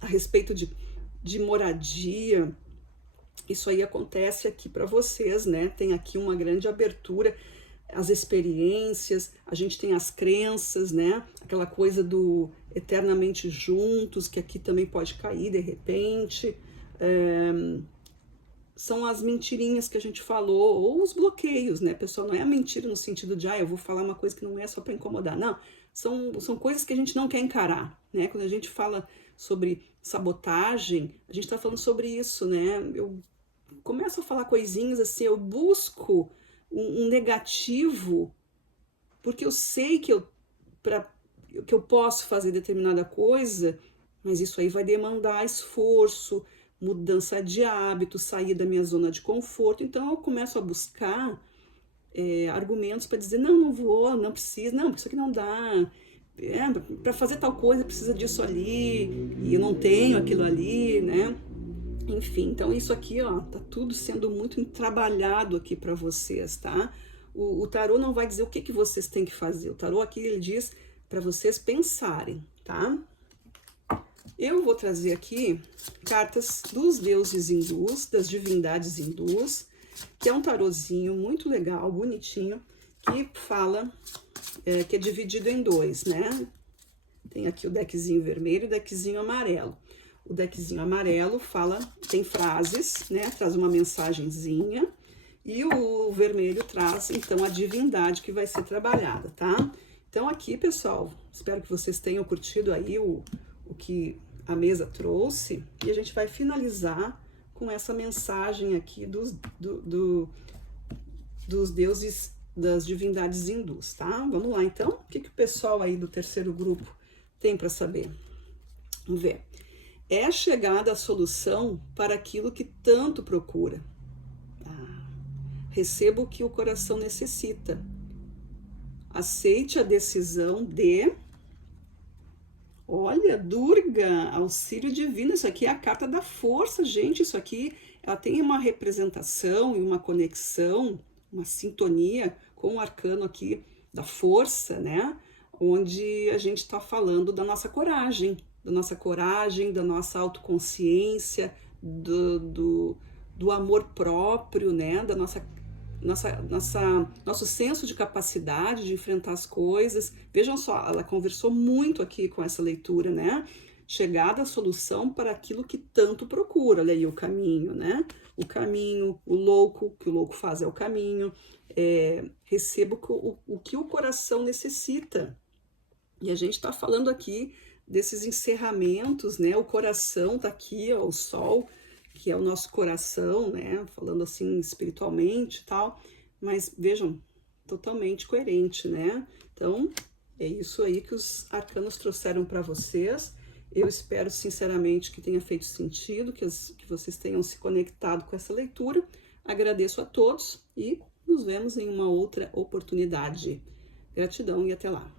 a respeito de moradia, isso aí acontece aqui para vocês, né? Tem aqui uma grande abertura, as experiências, a gente tem as crenças, né? Aquela coisa do eternamente juntos, que aqui também pode cair de repente. São as mentirinhas que a gente falou, ou os bloqueios, né, pessoal? Não é a mentira no sentido de, eu vou falar uma coisa que não é só para incomodar. Não, são coisas que a gente não quer encarar, né? Quando a gente fala sobre sabotagem, a gente está falando sobre isso, né? Eu começo a falar coisinhas assim, eu busco um negativo, porque eu sei que eu posso fazer determinada coisa, mas isso aí vai demandar esforço, mudança de hábito, sair da minha zona de conforto. Então eu começo a buscar argumentos para dizer, não vou, não preciso, não, porque isso aqui não dá, para fazer tal coisa precisa disso ali, e eu não tenho aquilo ali, né? Enfim, então isso aqui, ó, tá tudo sendo muito trabalhado aqui para vocês, tá? O tarô não vai dizer o que vocês têm que fazer, o tarô aqui ele diz para vocês pensarem, tá? Eu vou trazer aqui cartas dos deuses hindus, das divindades hindus, que é um tarozinho muito legal, bonitinho, que fala, que é dividido em dois, né? Tem aqui o deckzinho vermelho e o deckzinho amarelo. O deckzinho amarelo tem frases, né? Traz uma mensagenzinha. E o vermelho traz, então, a divindade que vai ser trabalhada, tá? Então, aqui, pessoal, espero que vocês tenham curtido aí o que a mesa trouxe. E a gente vai finalizar com essa mensagem aqui dos deuses, das divindades hindus, tá? Vamos lá, então. O que o pessoal aí do terceiro grupo tem para saber? Vamos ver. É chegada a solução para aquilo que tanto procura. Receba o que o coração necessita. Aceite a decisão de... Olha, Durga, auxílio divino. Isso aqui é a carta da força, gente. Isso aqui, ela tem uma representação e uma conexão, uma sintonia com o arcano aqui da força, né? Onde a gente está falando da nossa coragem, da nossa autoconsciência, do amor próprio, né? Da nosso senso de capacidade de enfrentar as coisas. Vejam só, ela conversou muito aqui com essa leitura, né? Chegada à solução para aquilo que tanto procura. Olha aí o caminho, né? O caminho, o louco, que o louco faz é o caminho. Receba o que o coração necessita. E a gente está falando aqui desses encerramentos, né? O coração tá aqui, ó, o sol, que é o nosso coração, né? Falando assim espiritualmente e tal, mas vejam, totalmente coerente, né? Então, é isso aí que os arcanos trouxeram para vocês. Eu espero sinceramente que tenha feito sentido, que vocês tenham se conectado com essa leitura. Agradeço a todos e nos vemos em uma outra oportunidade. Gratidão e até lá.